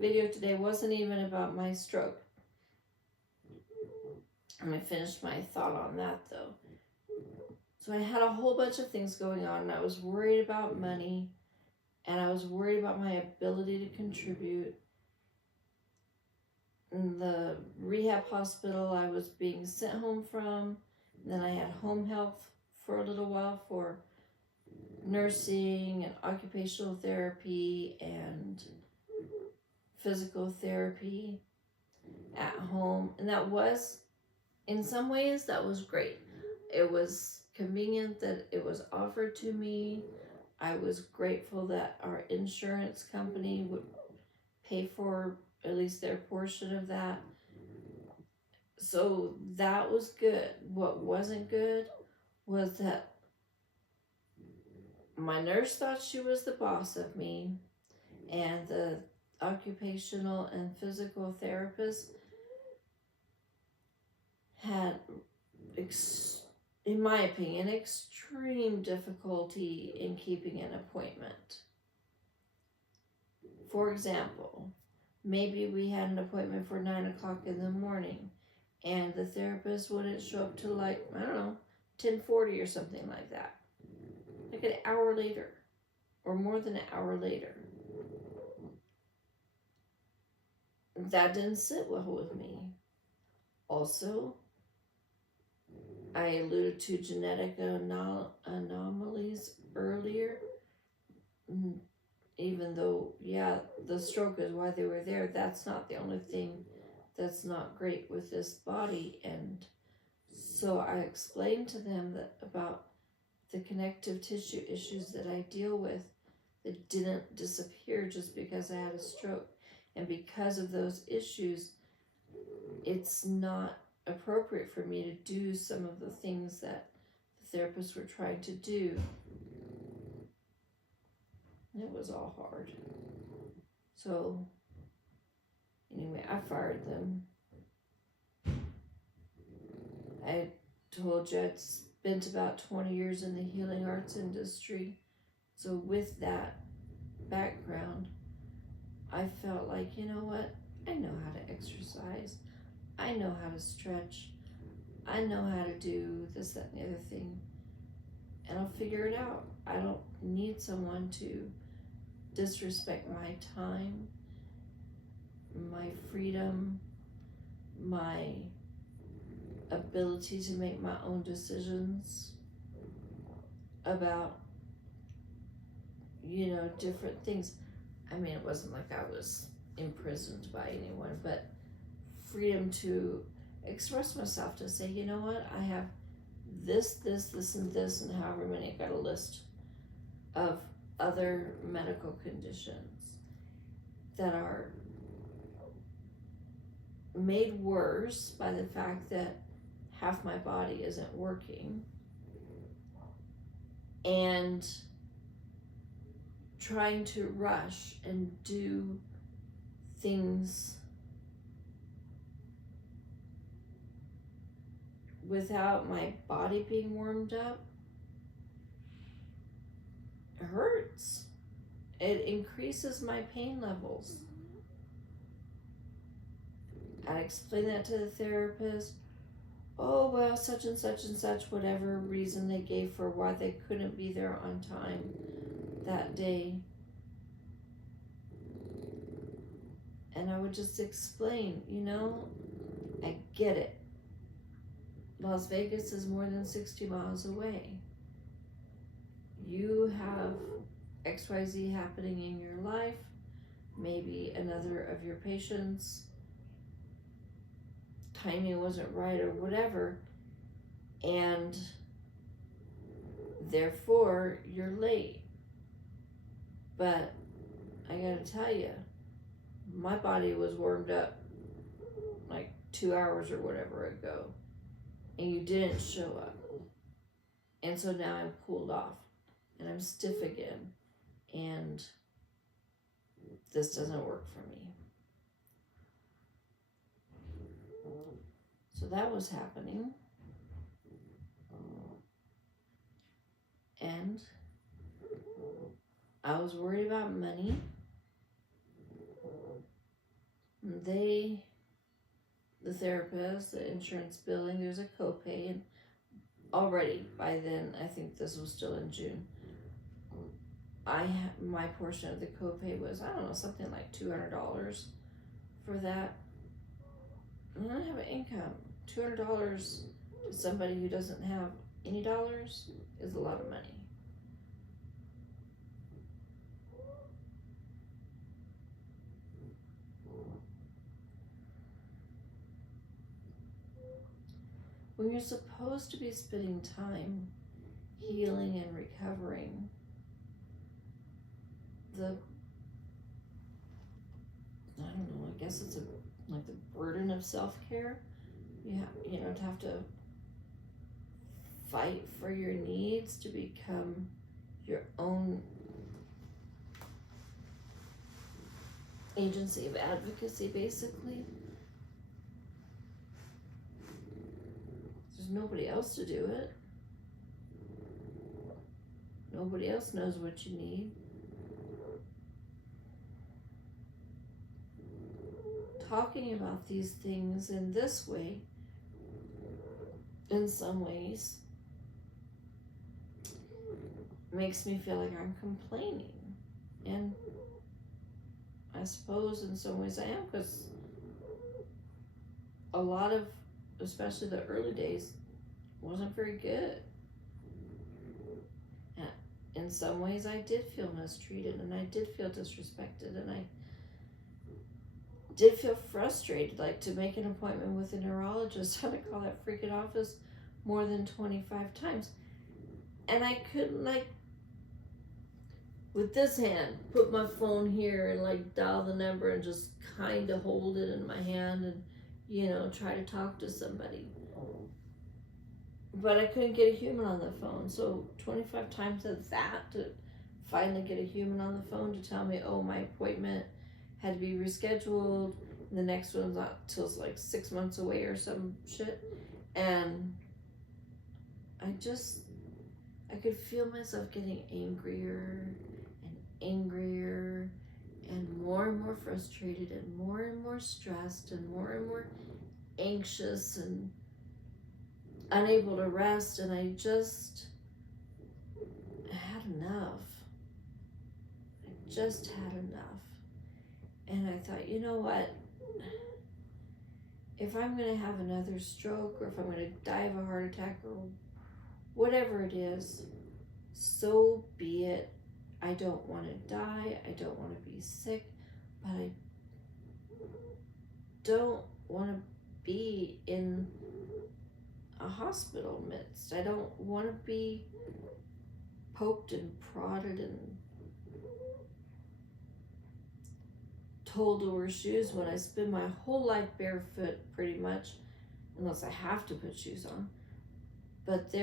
video today wasn't even about my stroke. I'm going to finish my thought on that though. So I had a whole bunch of things going on, and I was worried about money, and I was worried about my ability to contribute. In the rehab hospital I was being sent home from, and then I had home health for a little while for nursing and occupational therapy and physical therapy at home. And that was, in some ways, that was great. It was convenient that it was offered to me. I was grateful that our insurance company would pay for at least their portion of that. So that was good. What wasn't good was that my nurse thought she was the boss of me, and the occupational and physical therapist had, in my opinion, extreme difficulty in keeping an appointment. For example, maybe we had an appointment for 9 o'clock in the morning, and the therapist wouldn't show up till 10:40 or something like that. Like an hour later, or more than an hour later. That didn't sit well with me. Also, I alluded to genetic anomalies earlier. Even though, yeah, the stroke is why they were there, that's not the only thing that's not great with this body. And so I explained to them that about the connective tissue issues that I deal with that didn't disappear just because I had a stroke. And because of those issues, it's not appropriate for me to do some of the things that the therapists were trying to do. It was all hard. So, anyway, I fired them. I told you I'd spent about 20 years in the healing arts industry. So with that background, I felt like, you know what? I know how to exercise. I know how to stretch. I know how to do this, that, and the other thing. And I'll figure it out. I don't need someone to disrespect my time, my freedom, my ability to make my own decisions about, different things. I mean, it wasn't like I was imprisoned by anyone, but freedom to express myself, to say, you know what, I have this, and this, and however many. I got a list of other medical conditions that are made worse by the fact that half my body isn't working, and trying to rush and do things without my body being warmed up hurts. It increases my pain levels. I explained that to the therapist. Oh, well, such and such and such, whatever reason they gave for why they couldn't be there on time that day. And I would just explain, I get it. Las Vegas is more than 60 miles away. You have XYZ happening in your life, maybe another of your patients, timing wasn't right or whatever, and therefore you're late. But I gotta tell you, my body was warmed up like 2 hours or whatever ago. and you didn't show up. And so now I'm pulled off and I'm stiff again, and this doesn't work for me. So that was happening. And I was worried about money. The therapist, the insurance billing, there's a copay, and already by then, I think this was still in June, my portion of the copay was, I don't know, something like $200 for that. And I don't have an income. $200 to somebody who doesn't have any dollars is a lot of money. When you're supposed to be spending time healing and recovering, I don't know, I guess it's like the burden of self-care. You don't have to fight for your needs to become your own agency of advocacy, basically. There's nobody else to do it. Nobody else knows what you need. Talking about these things in this way, in some ways, makes me feel like I'm complaining. And I suppose in some ways I am, because a lot of, especially the early days, wasn't very good. And in some ways I did feel mistreated, and I did feel disrespected, and I did feel frustrated, like to make an appointment with a neurologist. I had to call that freaking office more than 25 times. And I couldn't, like, with this hand, put my phone here and like dial the number and just kind of hold it in my hand and, try to talk to somebody. But I couldn't get a human on the phone. So 25 times of that to finally get a human on the phone to tell me, oh, my appointment had to be rescheduled, and the next one's not till like 6 months away or some shit. And I could feel myself getting angrier and more frustrated and more stressed and more anxious and unable to rest. And I just had enough. I just had enough. And I thought, you know what? If I'm going to have another stroke, or if I'm going to die of a heart attack, or whatever it is, so be it. I don't want to die. I don't want to be sick. But I don't want to be in a hospital midst. I don't want to be poked and prodded and told to wear shoes when I spend my whole life barefoot, pretty much, unless I have to put shoes on. But we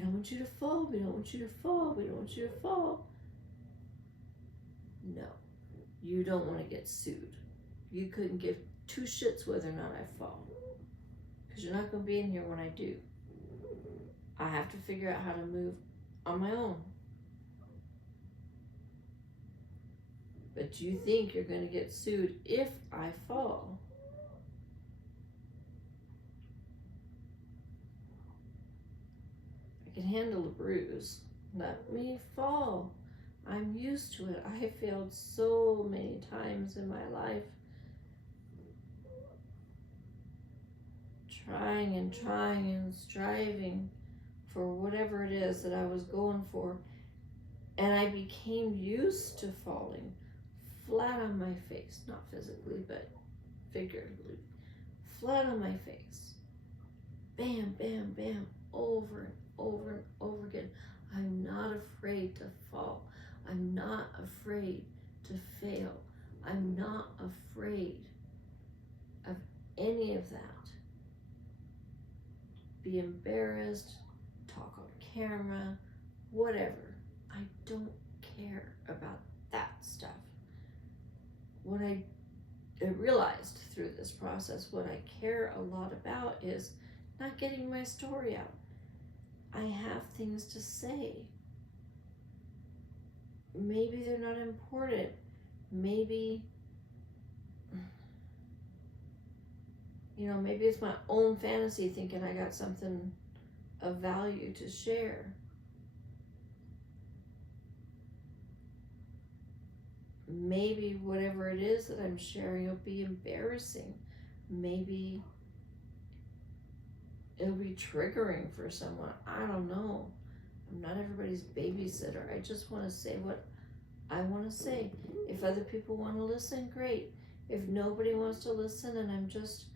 don't want you to fall, we don't want you to fall, we don't want you to fall. No, you don't want to get sued. You couldn't give two shits whether or not I fall, because you're not going to be in here when I do. I have to figure out how to move on my own. But you think you're going to get sued if I fall. I can handle a bruise. Let me fall. I'm used to it. I failed so many times in my life. Trying and striving for whatever it is that I was going for. And I became used to falling flat on my face, not physically, but figuratively, flat on my face. Bam, bam, bam, over and over again. I'm not afraid to fall. I'm not afraid to fail. I'm not afraid of any of that. be embarrassed, talk on camera, whatever. I don't care about that stuff. What I realized through this process, what I care a lot about is not getting my story out. I have things to say. Maybe they're not important. Maybe, maybe it's my own fantasy thinking I got something of value to share. Maybe whatever it is that I'm sharing will be embarrassing. Maybe it'll be triggering for someone. I don't know. I'm not everybody's babysitter. I just want to say what I want to say. If other people want to listen, great. If nobody wants to listen and I'm just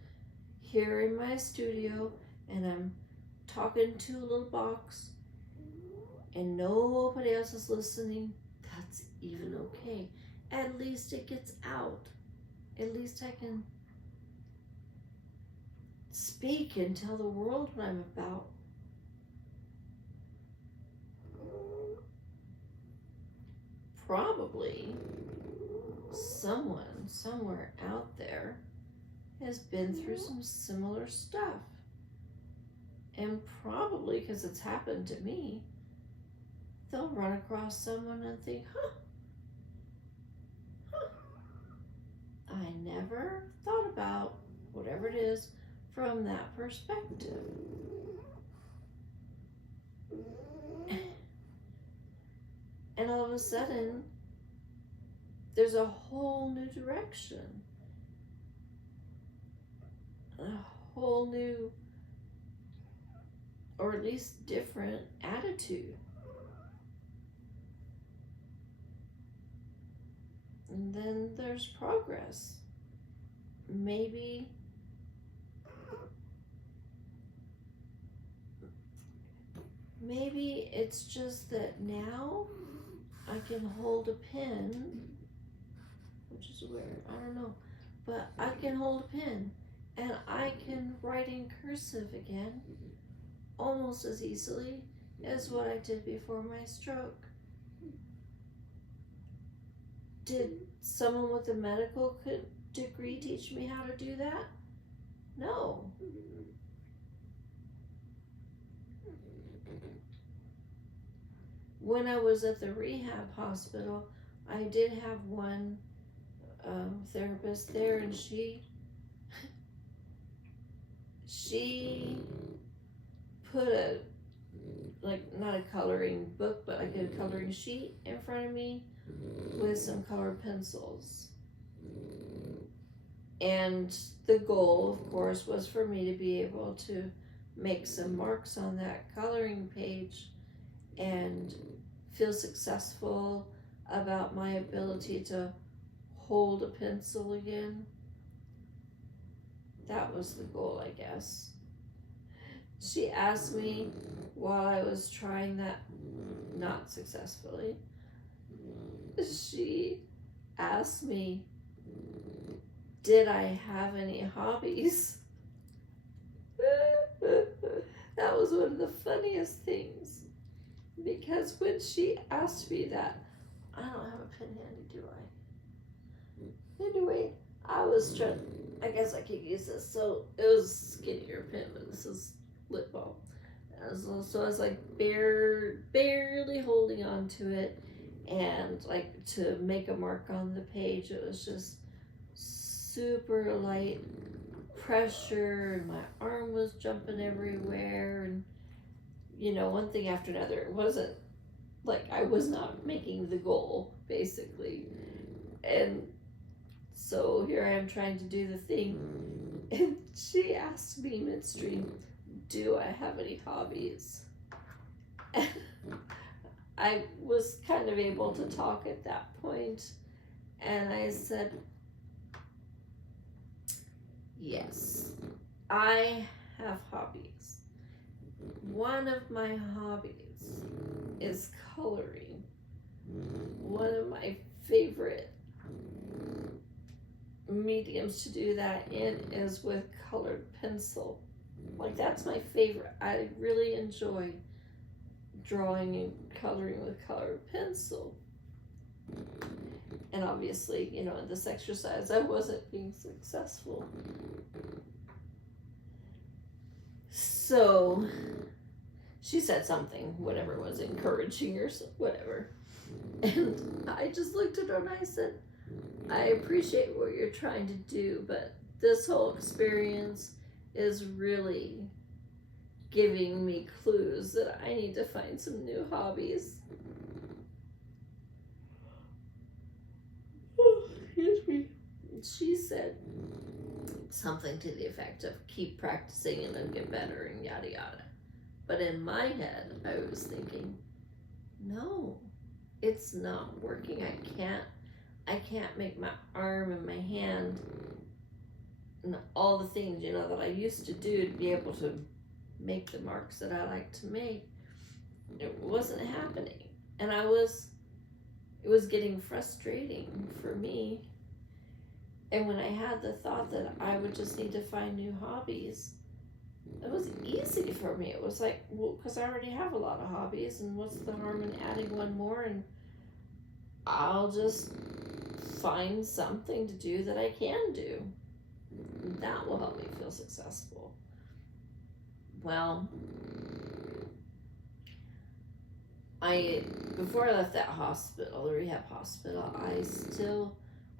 here in my studio and I'm talking to a little box and nobody else is listening, that's even okay. At least it gets out. At least I can speak and tell the world what I'm about. Probably someone somewhere out there has been through some similar stuff. And probably because it's happened to me, they'll run across someone and think, I never thought about whatever it is from that perspective. And all of a sudden, there's a whole new direction, a whole new, or at least different attitude. And then there's progress. Maybe it's just that now I can hold a pen, which is weird, I don't know, but I can hold a pen and I can write in cursive again almost as easily as what I did before my stroke. Did someone with a medical degree teach me how to do that? No. When I was at the rehab hospital, I did have one therapist there, and she put not a coloring book, but like a coloring sheet in front of me with some colored pencils. And the goal, of course, was for me to be able to make some marks on that coloring page and feel successful about my ability to hold a pencil again. That was the goal, I guess. She asked me while I was trying that, not successfully, she asked me, did I have any hobbies? That was one of the funniest things, because when she asked me that, I don't have a pen handy, do I? Anyway, I was trying, I guess I could use this. So it was a skinnier pen, but this is lip balm. So I was like barely holding on to it, and like to make a mark on the page, it was just super light pressure, and my arm was jumping everywhere, and one thing after another. It wasn't like I was not making the goal, basically. And so here I am trying to do the thing, and she asked me midstream, do I have any hobbies? And I was kind of able to talk at that point, and I said, yes, I have hobbies. One of my hobbies is coloring. One of my favorite mediums to do that in is with colored pencil. Like, that's my favorite. I really enjoy drawing and coloring with colored pencil. And obviously, you know, in this exercise, I wasn't being successful. So she said something, whatever was encouraging or whatever. And I just looked at her and I said, I appreciate what you're trying to do, but this whole experience is really giving me clues that I need to find some new hobbies. Oh, excuse me. She said something to the effect of keep practicing and it'll get better and yada yada. But in my head, I was thinking, no, it's not working. I can't make my arm and my hand and all the things, you know, that I used to do to be able to make the marks that I like to make. It wasn't happening. And it was getting frustrating for me. And when I had the thought that I would just need to find new hobbies, it was easy for me. It was like, well, because I already have a lot of hobbies, and what's the harm in adding one more? And I'll just find something to do that I can do. That will help me feel successful. Well, before I left that hospital, the rehab hospital,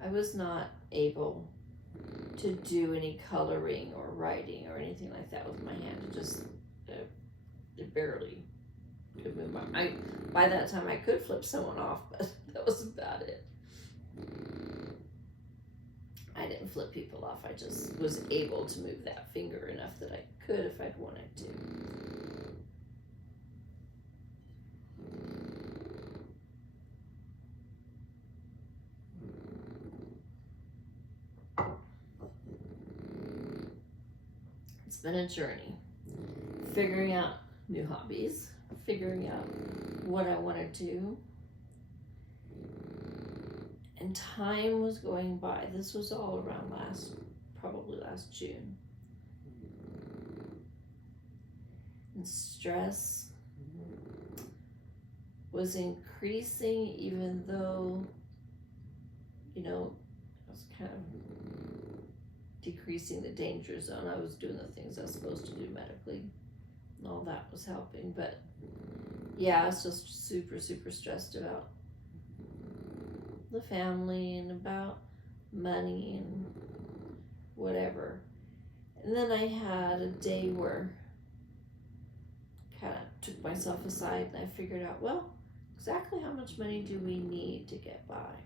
I was not able to do any coloring or writing or anything like that with my hand. It just, it barely could move by that time I could flip someone off, but that was about it. I didn't flip people off. I just was able to move that finger enough that I could if I'd wanted to. It's been a journey. Figuring out new hobbies, figuring out what I want to do. And time was going by. This was all around probably last June. And stress was increasing, even though, you know, I was kind of decreasing the danger zone. I was doing the things I was supposed to do medically, and all that was helping. But yeah, I was just super, super stressed about the family and about money and whatever. And then I had a day where I kind of took myself aside and I figured out, well, exactly how much money do we need to get by?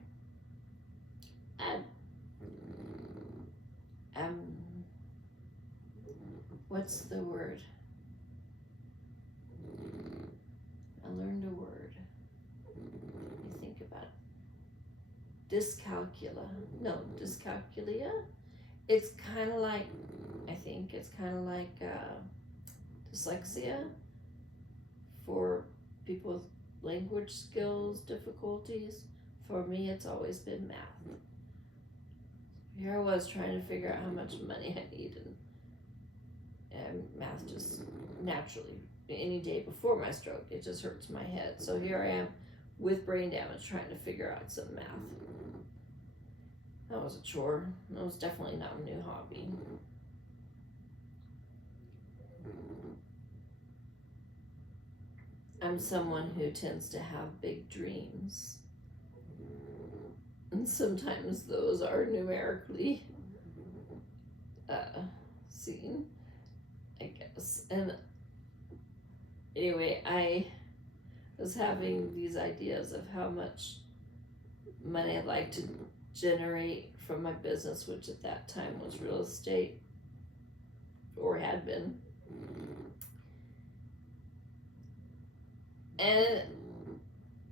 What's the word? I learned a word. Let me think about it. Dyscalculia. It's kind of like, I think it's kind of like dyslexia for people with language skills difficulties. For me, it's always been math. Here I was trying to figure out how much money I needed, and math just naturally, any day before my stroke, it just hurts my head. So here I am with brain damage trying to figure out some math. That was a chore. That was definitely not a new hobby. I'm someone who tends to have big dreams. And sometimes those are numerically seen, I guess. And anyway, I was having these ideas of how much money I'd like to generate from my business, which at that time was real estate, or had been. And,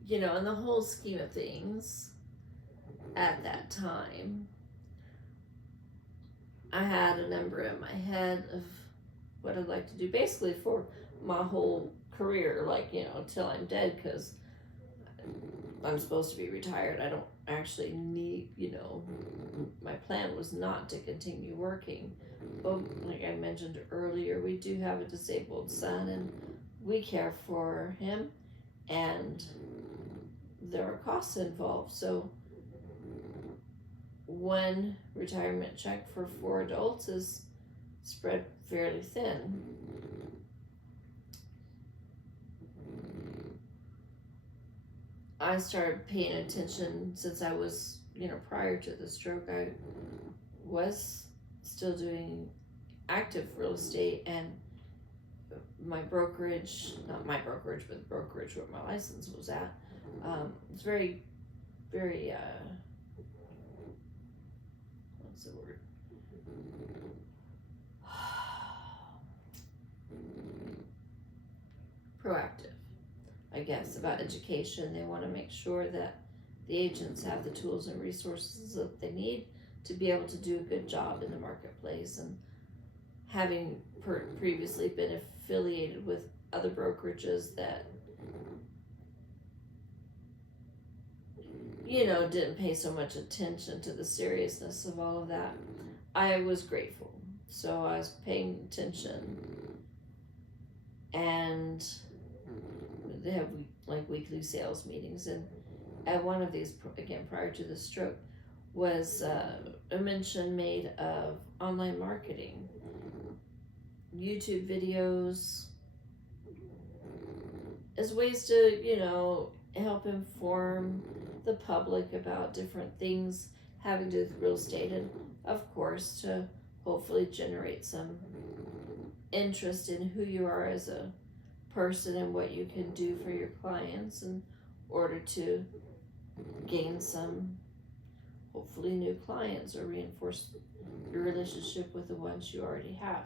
you know, in the whole scheme of things, at that time, I had a number in my head of what I'd like to do basically for my whole career, like, you know, till I'm dead, because I'm supposed to be retired. I don't actually need, my plan was not to continue working. But like I mentioned earlier, we do have a disabled son and we care for him, and there are costs involved. So one retirement check for 4 adults is spread fairly thin. I started paying attention since I was, prior to the stroke. I was still doing active real estate, and my brokerage, not my brokerage, but the brokerage where my license was at, it's very, very, what's the word? Proactive, I guess, about education. They want to make sure that the agents have the tools and resources that they need to be able to do a good job in the marketplace. And having previously been affiliated with other brokerages that, didn't pay so much attention to the seriousness of all of that, I was grateful. So I was paying attention, and they have weekly sales meetings. And at one of these, again, prior to the stroke, was a mention made of online marketing, YouTube videos, as ways to, help inform the public about different things having to do with real estate, and of course to hopefully generate some interest in who you are as a person and what you can do for your clients in order to gain some, hopefully, new clients or reinforce your relationship with the ones you already have.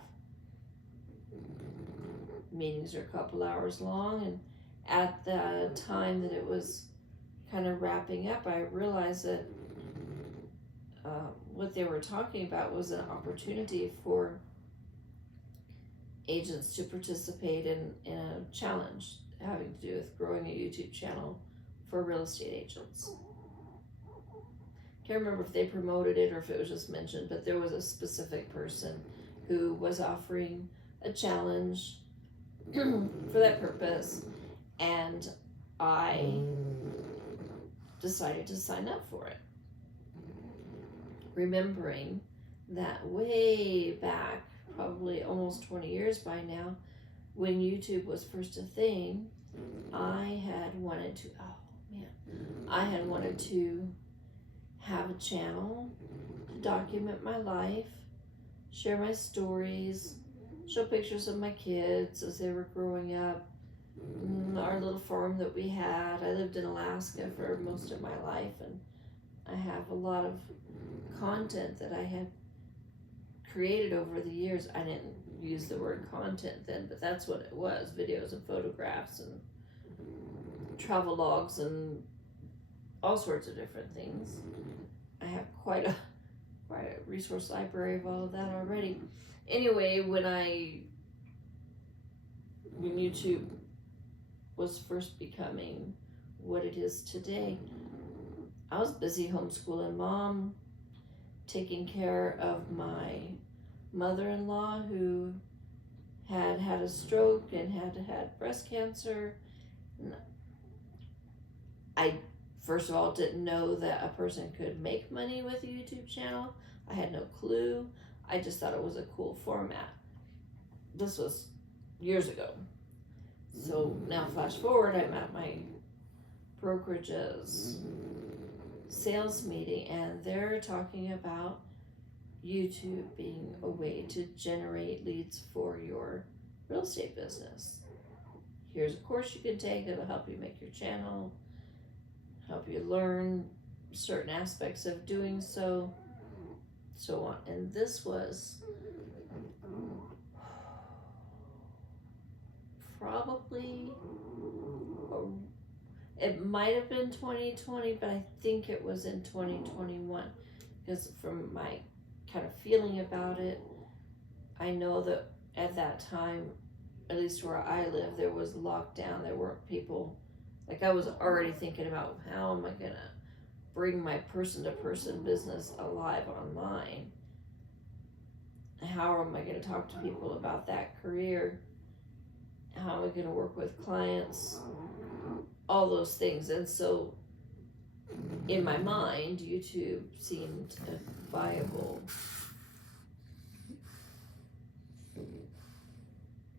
Meetings are a couple hours long, and at the time that it was kind of wrapping up, I realized that what they were talking about was an opportunity for agents to participate in a challenge having to do with growing a YouTube channel for real estate agents. Can't remember if they promoted it or if it was just mentioned, but there was a specific person who was offering a challenge for that purpose, and I decided to sign up for it, remembering that way back, probably almost 20 years by now, when YouTube was first a thing, I had wanted to have a channel to document my life, share my stories, show pictures of my kids as they were growing up, our little farm that we had. I lived in Alaska for most of my life, and I have a lot of content that I had created over the years. I didn't use the word content then, but that's what it was: videos and photographs and travel logs and all sorts of different things. I have quite a resource library of all of that already. Anyway, when YouTube was first becoming what it is today, I was busy homeschooling Mom, taking care of my mother-in-law who had had a stroke and had breast cancer. And I, first of all, didn't know that a person could make money with a YouTube channel. I had no clue. I just thought it was a cool format. This was years ago. So now flash forward, I'm at my brokerage's sales meeting, and they're talking about YouTube being a way to generate leads for your real estate business. Here's a course you can take that'll help you make your channel, help you learn certain aspects of doing so on. And this was probably, it might have been 2020, but I think it was in 2021, because from my kind of feeling about it, I know that at that time, at least where I live, there was lockdown. There weren't people Like I was already thinking about how am I gonna bring my person-to-person business alive online. How am I going to talk to people about that career? How am I going to work with clients? All those things. And so in my mind, YouTube seemed a viable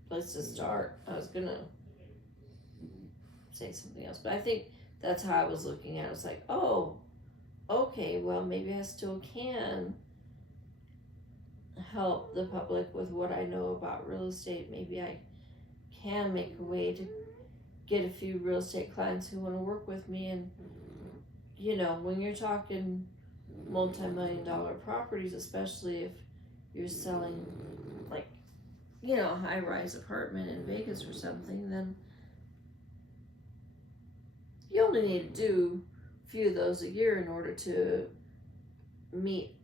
place to start. I was going to say something else, but I think that's how I was looking at it. It's like, oh, okay, well, maybe I still can help the public with what I know about real estate. Maybe I can make a way to get a few real estate clients who want to work with me. And you know, when you're talking multi-million-dollar properties, especially if you're selling like, you know, a high-rise apartment in Vegas or something, then you only need to do a few of those a year in order to meet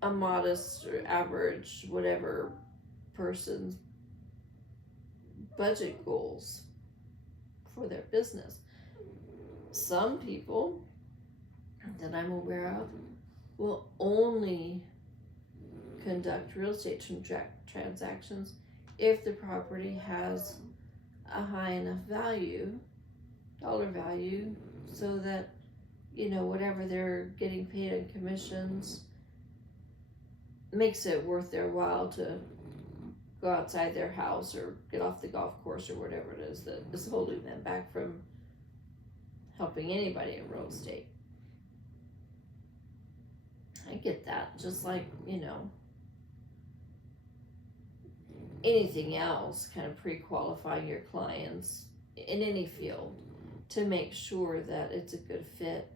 a modest or average whatever person's budget goals for their business. Some people that I'm aware of will only conduct real estate transactions if the property has a high enough dollar value, so that, you know, whatever they're getting paid in commissions makes it worth their while to go outside their house or get off the golf course or whatever it is that is holding them back from helping anybody in real estate. I get that. Just like, you know, anything else, kind of pre-qualifying your clients in any field to make sure that it's a good fit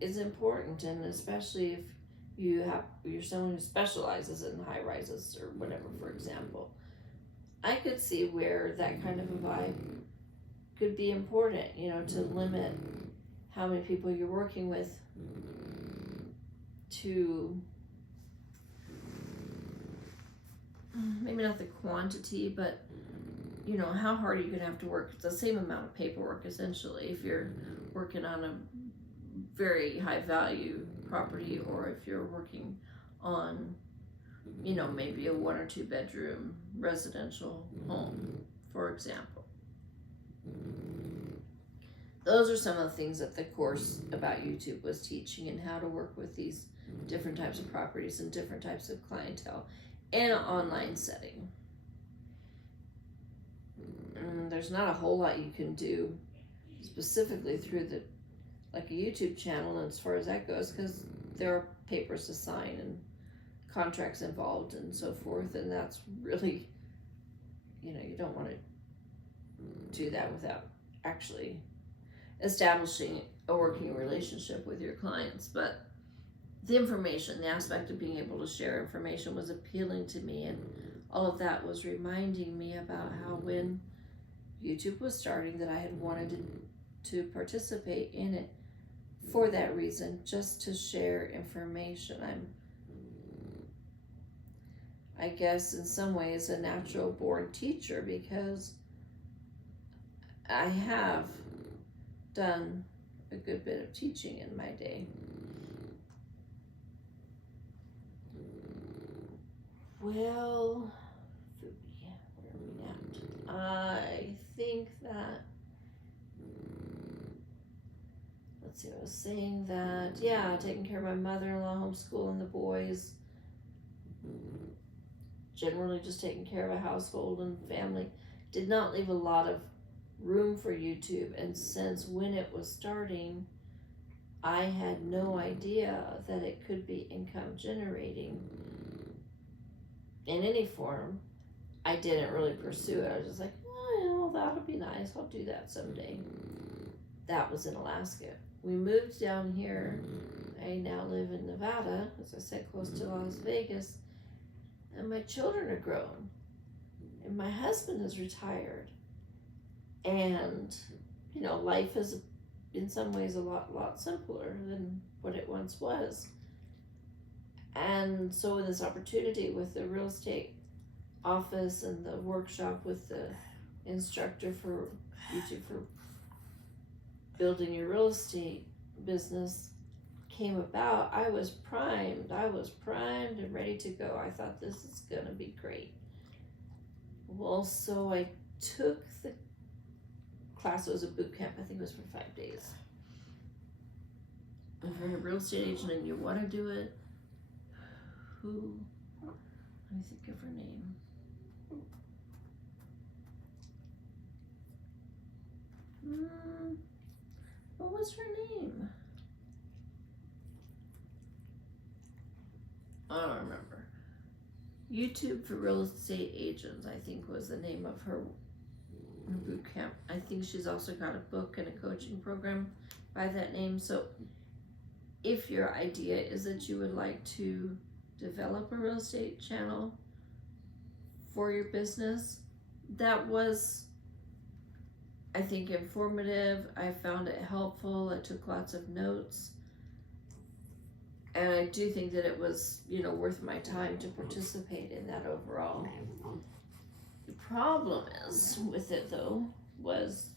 is important. And especially if you're someone who specializes in high rises or whatever, for example, I could see where that kind of a vibe could be important, you know, to limit how many people you're working with to maybe not the quantity, but you know, how hard are you gonna have to work? It's the same amount of paperwork essentially if you're working on a very high value property, or if you're working on, you know, maybe a 1 or 2 bedroom residential home, for example. Those are some of the things that the course about YouTube was teaching, and how to work with these different types of properties and different types of clientele in an online setting. There's not a whole lot you can do specifically through like a YouTube channel, and as far as that goes, because there are papers to sign and contracts involved and so forth, and that's really, you know, you don't want to do that without actually establishing a working relationship with your clients. But the information, the aspect of being able to share information was appealing to me, and all of that was reminding me about how when YouTube was starting that I had wanted to participate in it for that reason, just to share information. I guess in some ways a natural born teacher, because I have done a good bit of teaching in my day. Well, where are we at? I think that, let's see, I was saying that, yeah, taking care of my mother-in-law, homeschooling the boys, generally just taking care of a household and family, did not leave a lot of room for YouTube. And since when it was starting, I had no idea that it could be income generating in any form. I didn't really pursue it. I was just like, oh, you know, that'll be nice, I'll do that someday. That was in Alaska. We moved down here. I now live in Nevada, as I said, close to Las Vegas, and my children are grown, and my husband is retired, and you know, life is in some ways a lot simpler than what it once was. And so with this opportunity with the real estate office and the workshop with the instructor for YouTube for building your real estate business came about, I was primed and ready to go. I thought this is gonna be great. Well, so I took the class. It was a boot camp. I think it was for 5 days. If you're a real estate agent and you want to do it, let me think of her name. What was her name? I don't remember. YouTube for Real Estate Agents, I think, was the name of her boot camp. I think she's also got a book and a coaching program by that name. So if your idea is that you would like to develop a real estate channel for your business, that was, I think, informative. I found it helpful. I took lots of notes. And I do think that it was, worth my time to participate in that overall. The problem is with it, though, was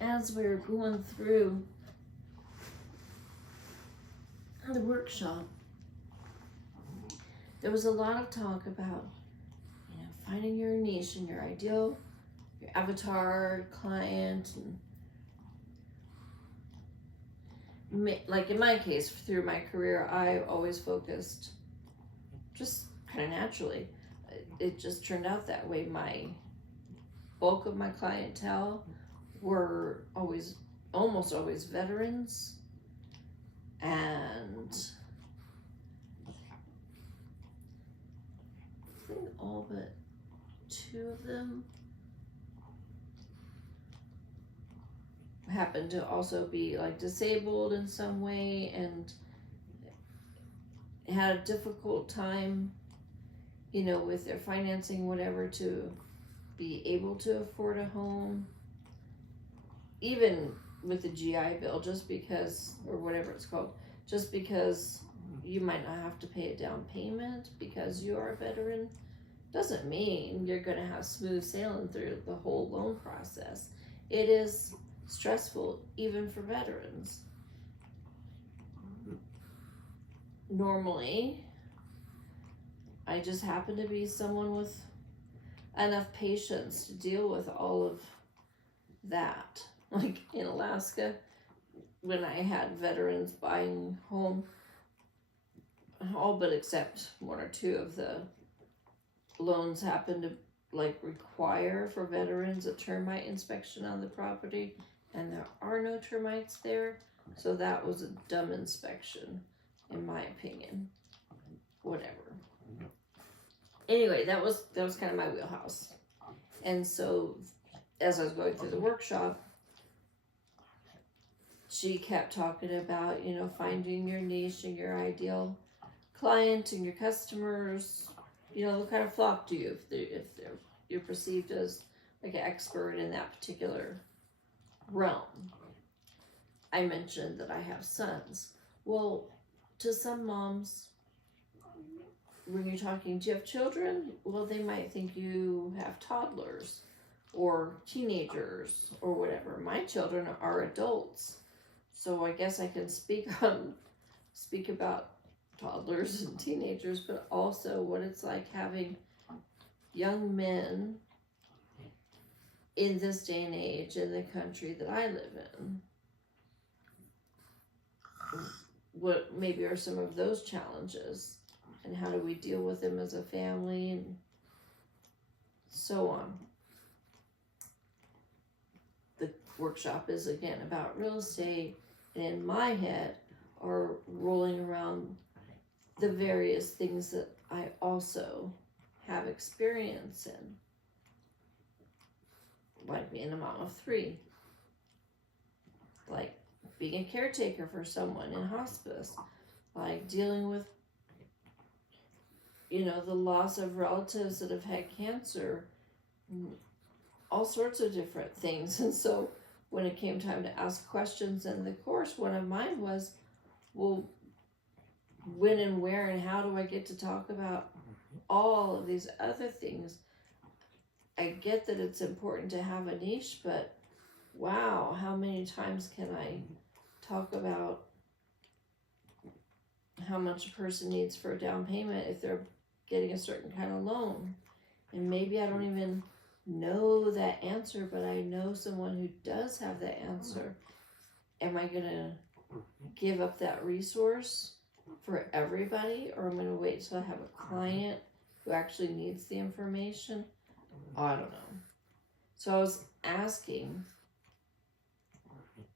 as we were going through the workshop, there was a lot of talk about, finding your niche and your ideal, your avatar client, and like in my case, through my career, I always focused just kind of naturally. It just turned out that way. My bulk of my clientele were almost always veterans, and I think all but 2 of them happened to also be like disabled in some way and had a difficult time, with their financing, whatever, to be able to afford a home, even with the GI Bill, just because, or whatever it's called, just because you might not have to pay a down payment because you are a veteran, doesn't mean you're going to have smooth sailing through the whole loan process. It is stressful even for veterans. Normally, I just happen to be someone with enough patience to deal with all of that. Like in Alaska, when I had veterans buying home, all but except 1 or 2 of the loans happened to require for veterans a termite inspection on the property, and there are no termites there, so that was a dumb inspection, in my opinion. Whatever. Anyway, that was kind of my wheelhouse. And so, as I was going through the workshop, she kept talking about, finding your niche and your ideal client and your customers, what kind of flock to you if you're perceived as like an expert in that particular realm. I mentioned that I have sons. Well, to some moms, when you're talking, do you have children? Well, they might think you have toddlers or teenagers or whatever. My children are adults, so I guess I can speak about toddlers and teenagers, but also what it's like having young men in this day and age in the country that I live in. What maybe are some of those challenges, and how do we deal with them as a family, and so on. The workshop is again about real estate, and in my head are rolling around the various things that I also have experience in, like being a mom of 3, like being a caretaker for someone in hospice, like dealing with, the loss of relatives that have had cancer, all sorts of different things. And so when it came time to ask questions in the course, one of mine was, well, when and where and how do I get to talk about all of these other things? I get that it's important to have a niche, but wow, how many times can I talk about how much a person needs for a down payment if they're getting a certain kind of loan? And maybe I don't even know that answer, but I know someone who does have that answer. Am I going to give up that resource for everybody, or am I going to wait till I have a client who actually needs the information? I don't know. So I was asking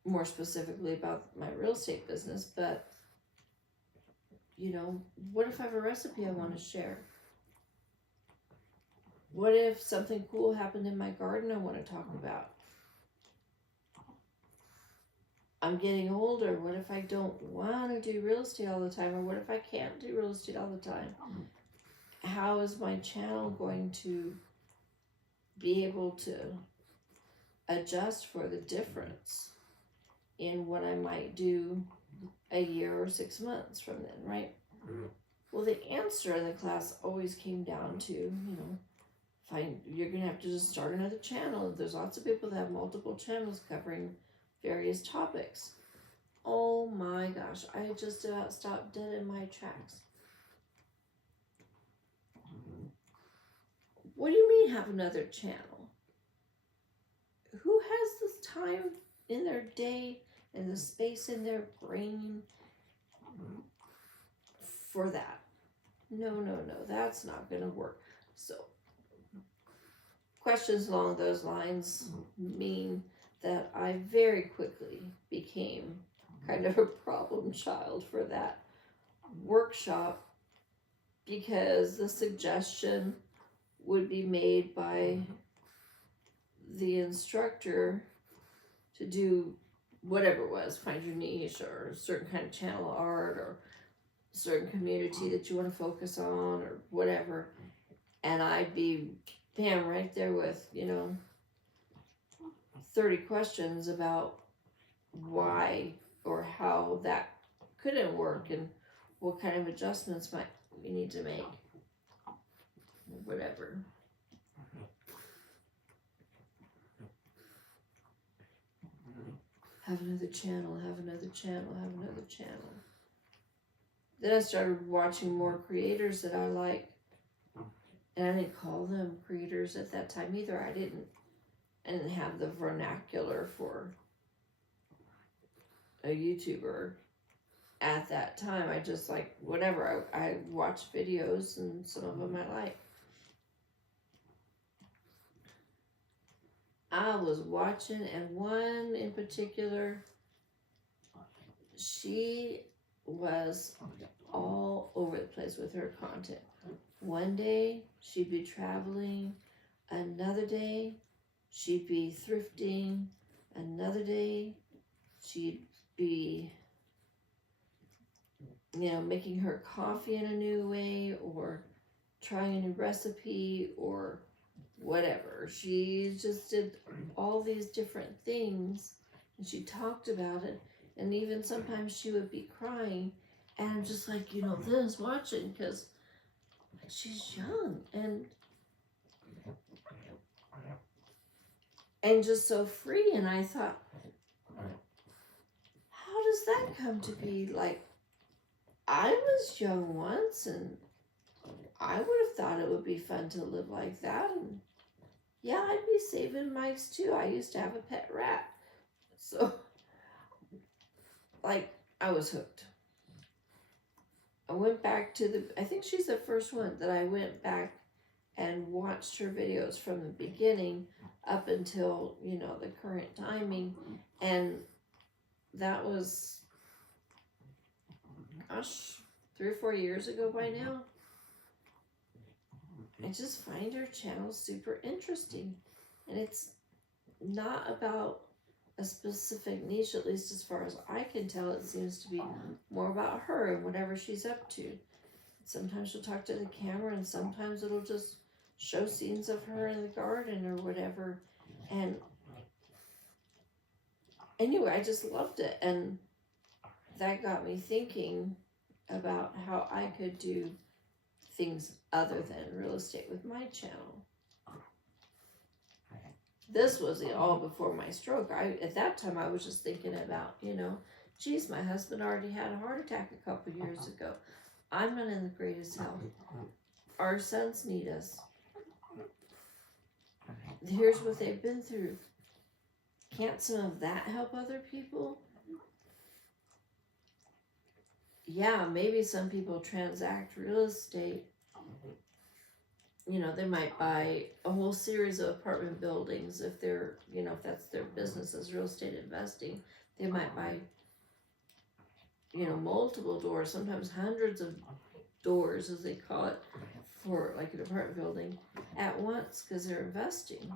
more specifically about my real estate business, but you know, what if I have a recipe I want to share? What if something cool happened in my garden I want to talk about? I'm getting older. What if I don't want to do real estate all the time? Or what if I can't do real estate all the time? How is my channel going to be able to adjust for the difference in what I might do a year or 6 months from then, right? Well, the answer in the class always came down to, you know, you're going to have to just start another channel. There's lots of people that have multiple channels covering various topics. Oh my gosh, I just about stopped dead in my tracks. What do you mean have another channel? Who has this time in their day and the space in their brain for that? No, that's not going to work. So questions along those lines mean that I very quickly became kind of a problem child for that workshop, because the suggestion would be made by the instructor to do whatever it was, find your niche or a certain kind of channel art or a certain community that you want to focus on or whatever. And I'd be, bam, right there with, you know, 30 questions about why or how that couldn't work and what kind of adjustments might we need to make. Whatever. Have another channel, have another channel, have another channel. Then I started watching more creators that I like. And I didn't call them creators at that time either. I didn't have the vernacular for a YouTuber at that time. I just like whatever. I watched videos and some of them I like. I was watching, and one in particular, she was all over the place with her content. One day she'd be traveling, another day she'd be thrifting, another day she'd be, you know, making her coffee in a new way or trying a new recipe or whatever. She just did all these different things, and she talked about it, and even sometimes she would be crying, and I'm just like, you know, this watching, because she's young and just so free. And I thought, how does that come to be? Like, I was young once, and I would have thought it would be fun to live like that. And yeah, I'd be saving mics too. I used to have a pet rat. So, like, I was hooked. I went back to I think she's the first one that I went back and watched her videos from the beginning up until, you know, the current timing. And that was, gosh, 3 or 4 years ago by now. I just find her channel super interesting. And it's not about a specific niche, at least as far as I can tell. It seems to be more about her and whatever she's up to. Sometimes she'll talk to the camera, and sometimes it'll just show scenes of her in the garden or whatever. And anyway, I just loved it. And that got me thinking about how I could do things other than real estate with my channel. this was all before my stroke. At that time I was just thinking about, geez, my husband already had a heart attack a couple years ago. I'm not in the greatest health. Our sons need us. Here's what they've been through. Can't some of that help other people? Yeah, maybe some people transact real estate. They might buy a whole series of apartment buildings if they're, if that's their business is real estate investing. They might buy, multiple doors, sometimes hundreds of doors, as they call it, for like an apartment building at once because they're investing.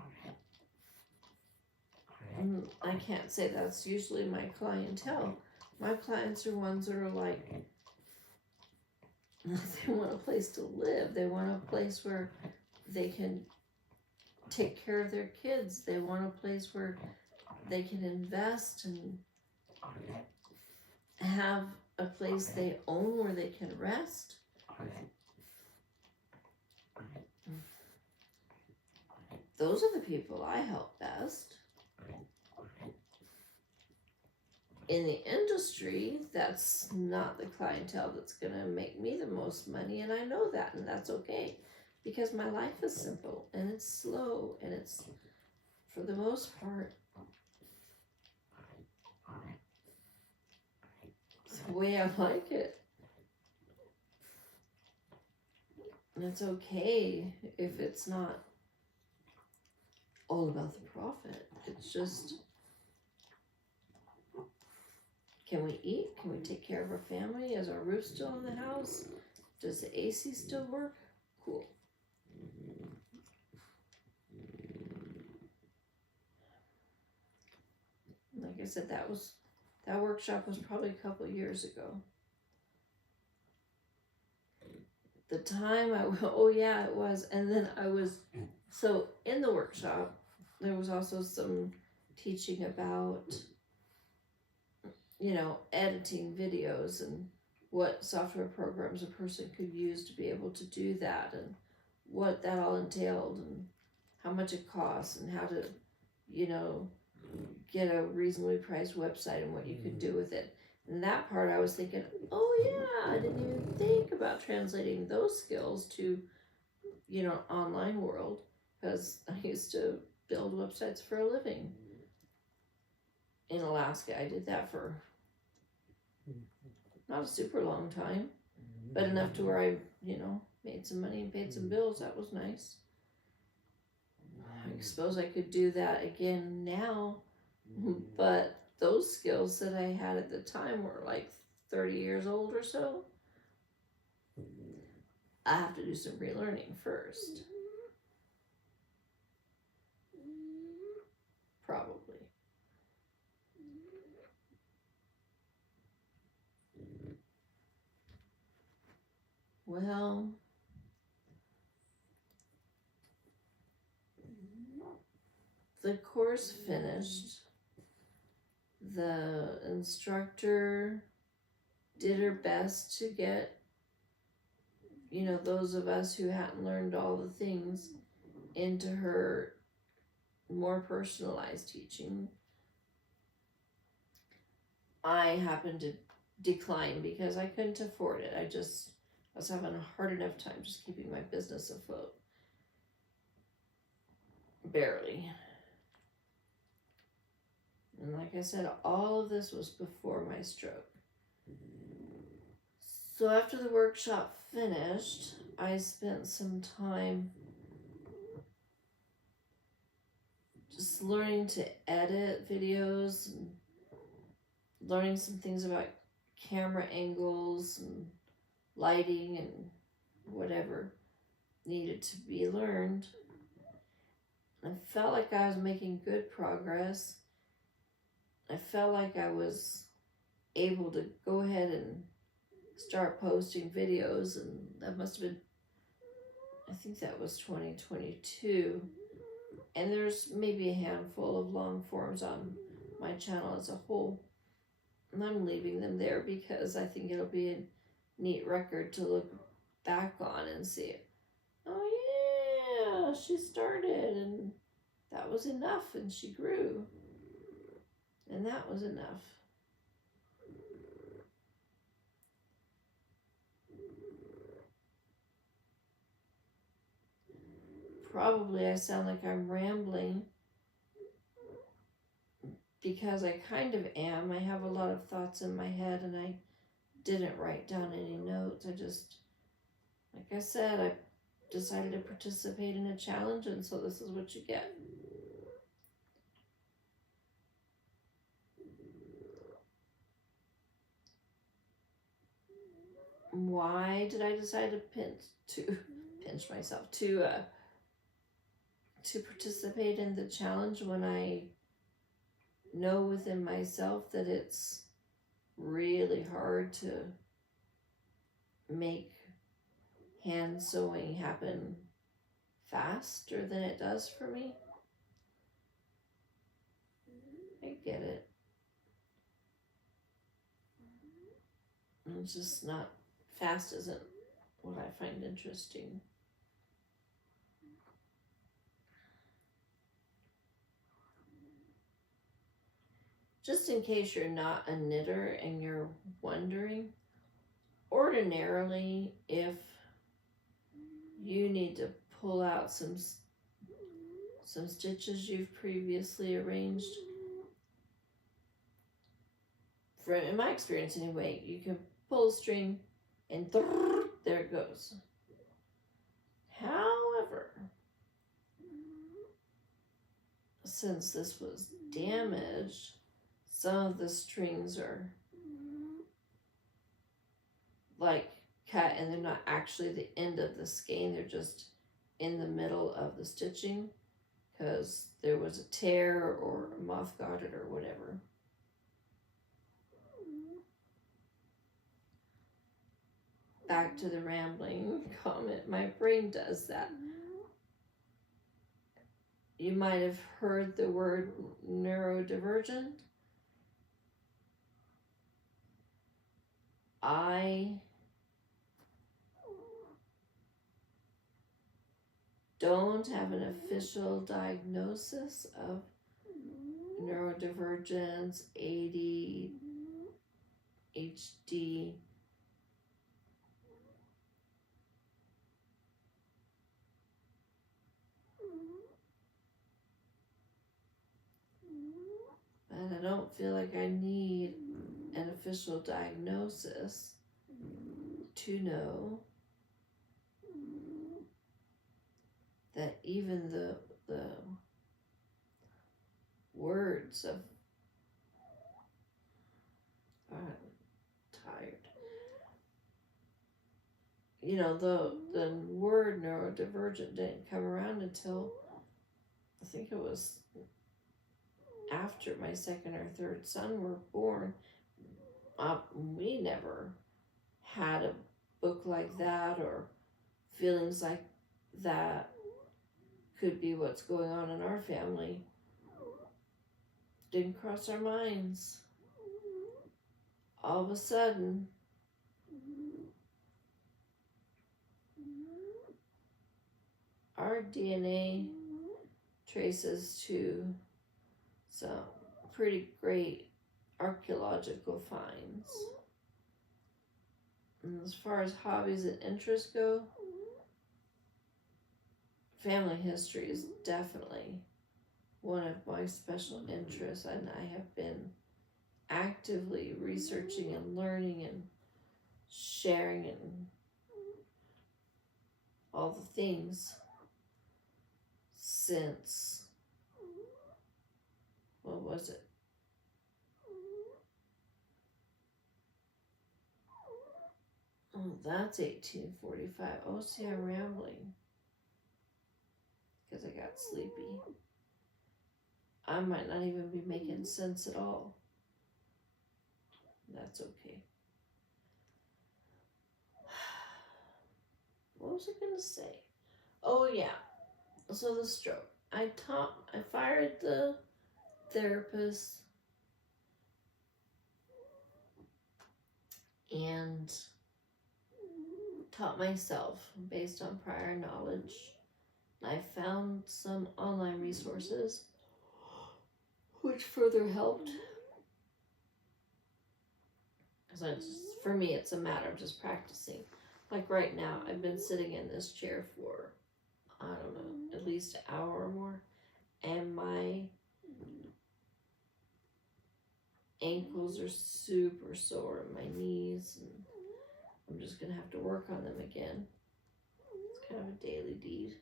And I can't say that's usually my clientele. My clients are ones that are like, they want a place to live. They want a place where they can take care of their kids. They want a place where they can invest and have a place they own where they can rest. Those are the people I help best. In the industry, that's not the clientele that's going to make me the most money, and I know that, and that's okay, because my life is simple, and it's slow, and it's, for the most part, it's the way I like it. And it's okay if it's not all about the profit. It's just, can we eat? Can we take care of our family? Is our roof still in the house? Does the AC still work? Cool. Like I said, that workshop was probably a couple years ago. The time oh yeah, it was. And then so in the workshop, there was also some teaching about, editing videos and what software programs a person could use to be able to do that, and what that all entailed, and how much it costs, and how to, get a reasonably priced website and what you could do with it. And that part I was thinking, oh yeah, I didn't even think about translating those skills to, online world, because I used to build websites for a living. In Alaska, I did that for not a super long time, but enough to where I, made some money and paid some bills. That was nice. I suppose I could do that again now, but those skills that I had at the time were like 30 years old or so. I have to do some relearning first. Probably. Well, the course finished. The instructor did her best to get, those of us who hadn't learned all the things into her more personalized teaching. I happened to decline because I couldn't afford it. I was having a hard enough time just keeping my business afloat. Barely. And like I said, all of this was before my stroke. So after the workshop finished, I spent some time just learning to edit videos and learning some things about camera angles and lighting and whatever needed to be learned. I felt like I was making good progress. I felt like I was able to go ahead and start posting videos, and that must have been, I think that was 2022. And there's maybe a handful of long forms on my channel as a whole. And I'm leaving them there because I think it'll be a neat record to look back on and see, oh yeah, she started, and that was enough, and she grew. And that was enough. Probably I sound like I'm rambling because I kind of am. I have a lot of thoughts in my head and I didn't write down any notes. I just, like I said, I decided to participate in a challenge, and so this is what you get. Why did I decide to pinch myself to participate in the challenge when I know within myself that it's really hard to make hand sewing happen faster than it does for me? I get it. It's just not, fast isn't what I find interesting. Just in case you're not a knitter and you're wondering, ordinarily, if you need to pull out some stitches you've previously arranged, in my experience anyway, you can pull a string and there it goes. However, since this was damaged, some of the strings are like cut and they're not actually the end of the skein, they're just in the middle of the stitching because there was a tear or a moth got it or whatever. Back to the rambling comment, my brain does that. You might have heard the word neurodivergent. I don't have an official diagnosis of neurodivergence, ADHD. And I don't feel like I need an official diagnosis to know that even the words of, I'm tired. You know, the word neurodivergent didn't come around until I think it was after my second or third son were born. We never had a book like that or feelings like that could be what's going on in our family. Didn't cross our minds. All of a sudden, our DNA traces to some pretty great archaeological finds. And as far as hobbies and interests go, family history is definitely one of my special interests, and I have been actively researching and learning and sharing and all the things since, what was it? Oh, that's 1845. Oh, see, I'm rambling because I got sleepy. I might not even be making sense at all. That's okay. What was I going to say? Oh, yeah. So the stroke. I fired the therapist and taught myself based on prior knowledge I found some online resources which further helped. Because for me, it's a matter of just practicing. Like right now, I've been sitting in this chair for, I don't know, at least an hour or more. And my ankles are super sore, and my knees, and I'm just going to have to work on them again. It's kind of a daily deed.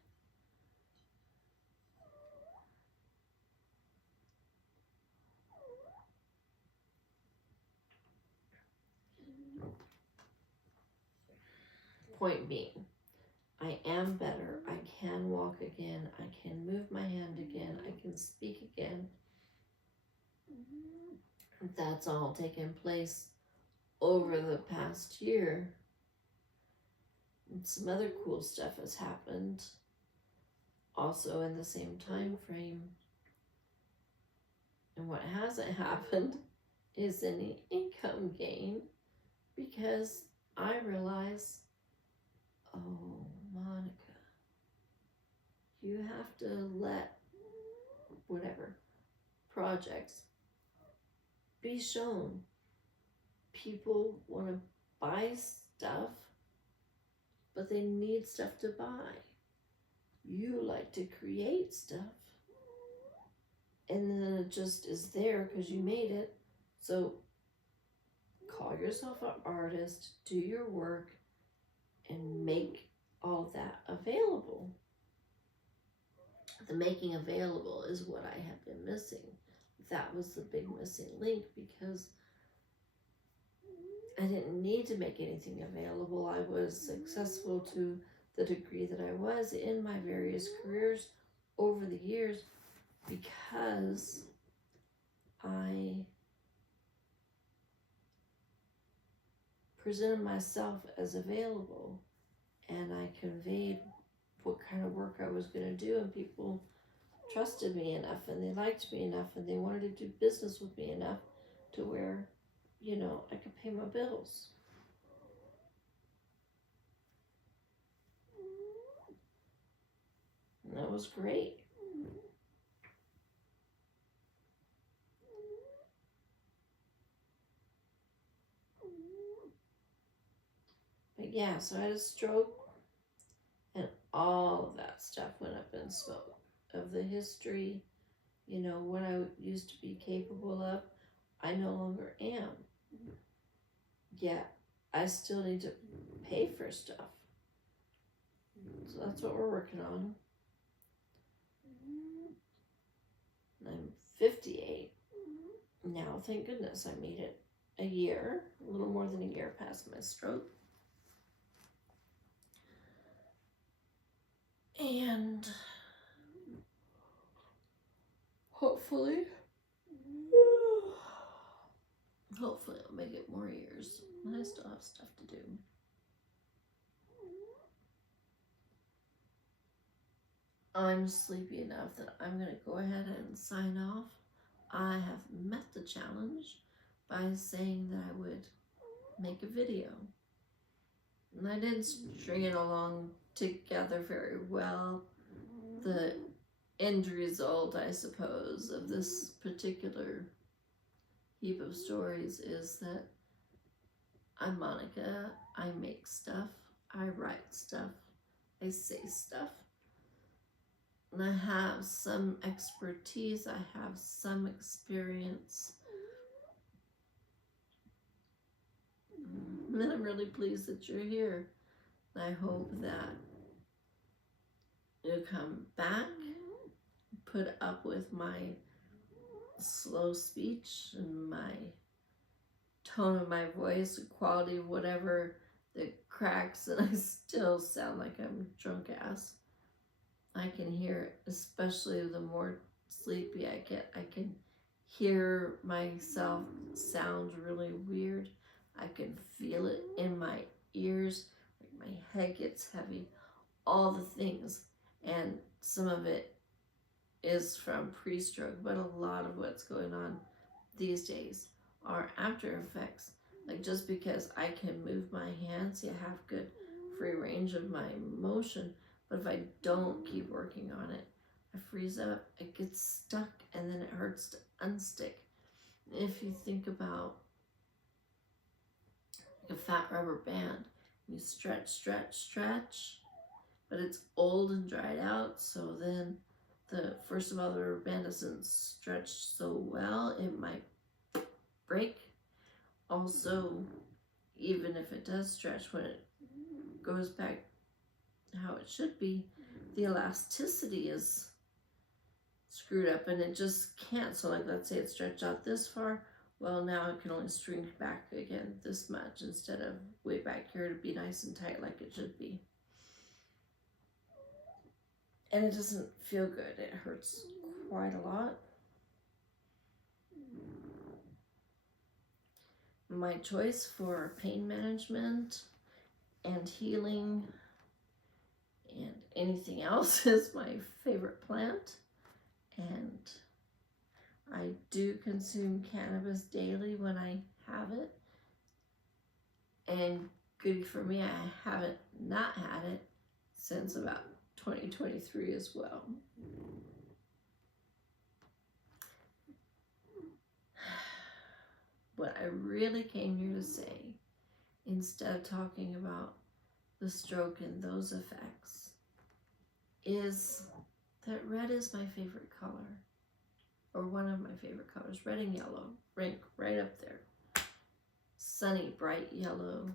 Point being, I am better. I can walk again. I can move my hand again. I can speak again. That's all taken place over the past year. And some other cool stuff has happened also in the same time frame. And what hasn't happened is any income gain, because I realize, oh, Monica, you have to let whatever projects be shown. People want to buy stuff, but they need stuff to buy. You like to create stuff, and then it just is there because you made it. So call yourself an artist, do your work, and make all that available. The making available is what I have been missing. That was the big missing link, because I didn't need to make anything available. I was successful to the degree that I was in my various careers over the years because I presented myself as available, and I conveyed what kind of work I was going to do, and people trusted me enough, and they liked me enough, and they wanted to do business with me enough to where, you know, I could pay my bills. And that was great. But yeah, so I had a stroke, and all of that stuff went up in smoke. Of the history, you know, what I used to be capable of, I no longer am. Yet, I still need to pay for stuff. So that's what we're working on. I'm 58 now. Thank goodness I made it a year, a little more than a year past my stroke. And hopefully I'll make it more years. I still have stuff to do. I'm sleepy enough that I'm going to go ahead and sign off. I have met the challenge by saying that I would make a video. And I didn't string it along together very well. The end result, I suppose, of this particular heap of stories is that I'm Monica. I make stuff. I write stuff. I say stuff. And I have some expertise. I have some experience. And I'm really pleased that you're here. I hope that you'll come back, put up with my slow speech and my tone of my voice, quality of whatever that cracks, and I still sound like I'm drunk ass. I can hear it, especially the more sleepy I get. I can hear myself sound really weird. I can feel it in my ears, like my head gets heavy, all the things. And some of it is from pre-stroke, but a lot of what's going on these days are after effects. Like, just because I can move my hands, you have good free range of my motion, But if I don't keep working on it, I freeze up, it gets stuck, and then it hurts to unstick. If you think about like a fat rubber band, you stretch, stretch, stretch, but it's old and dried out, so then first of all, the rubber band doesn't stretch so well, it might break. Also, even if it does stretch, when it goes back how it should be, the elasticity is screwed up and it just can't. So like, let's say it stretched out this far, well, now it can only shrink back again this much instead of way back here to be nice and tight like it should be. And it doesn't feel good. It hurts quite a lot. My choice for pain management and healing and anything else is my favorite plant. And I do consume cannabis daily when I have it. And good for me, I haven't not had it since about 2023 as well. What I really came here to say, instead of talking about the stroke and those effects, is that red is my favorite color, or one of my favorite colors. Red and yellow rank right up there. Sunny, bright yellow,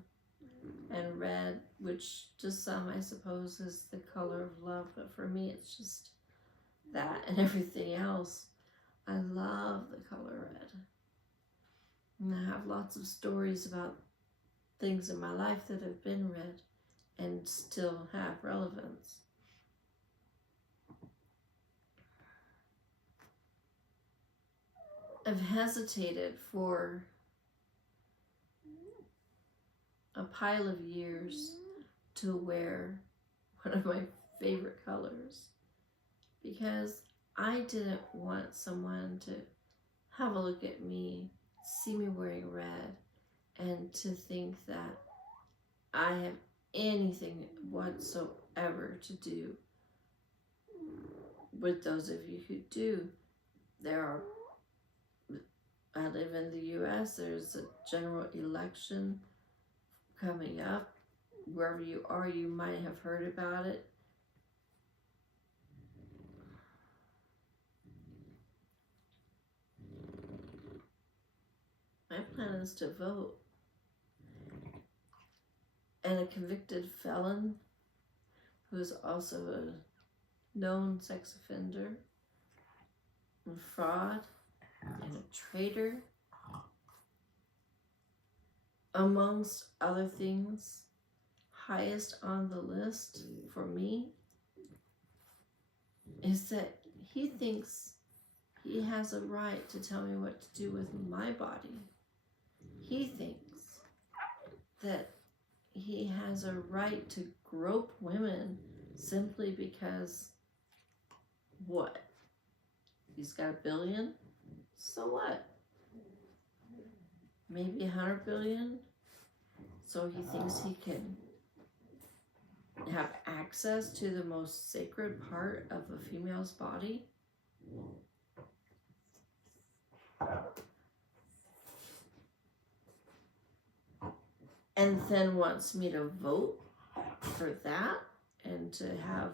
and red, which to some I suppose is the color of love, but for me it's just that and everything else. I love the color red. And I have lots of stories about things in my life that have been red and still have relevance. I've hesitated for a pile of years to wear one of my favorite colors because I didn't want someone to have a look at me, see me wearing red, and to think that I have anything whatsoever to do with those of you who do. I live in the US, there's a general election coming up. Wherever you are, you might have heard about it. My plan is to vote. And a convicted felon who is also a known sex offender and fraud and a traitor, amongst other things, highest on the list for me is that he thinks he has a right to tell me what to do with my body. He thinks that he has a right to grope women simply because what? He's got $1 billion? So what? Maybe 100 billion? So he thinks he can have access to the most sacred part of a female's body? And then wants me to vote for that and to have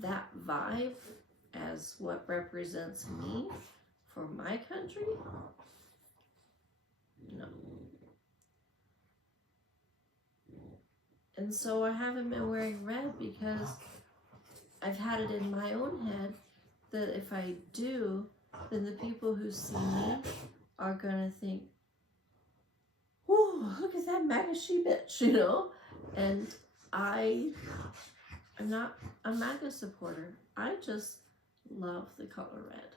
that vibe as what represents me for my country? No. And so I haven't been wearing red because I've had it in my own head that if I do, then the people who see me are gonna think, whoa, look at that MAGA she bitch, you know? And I'm not a MAGA supporter. I just love the color red.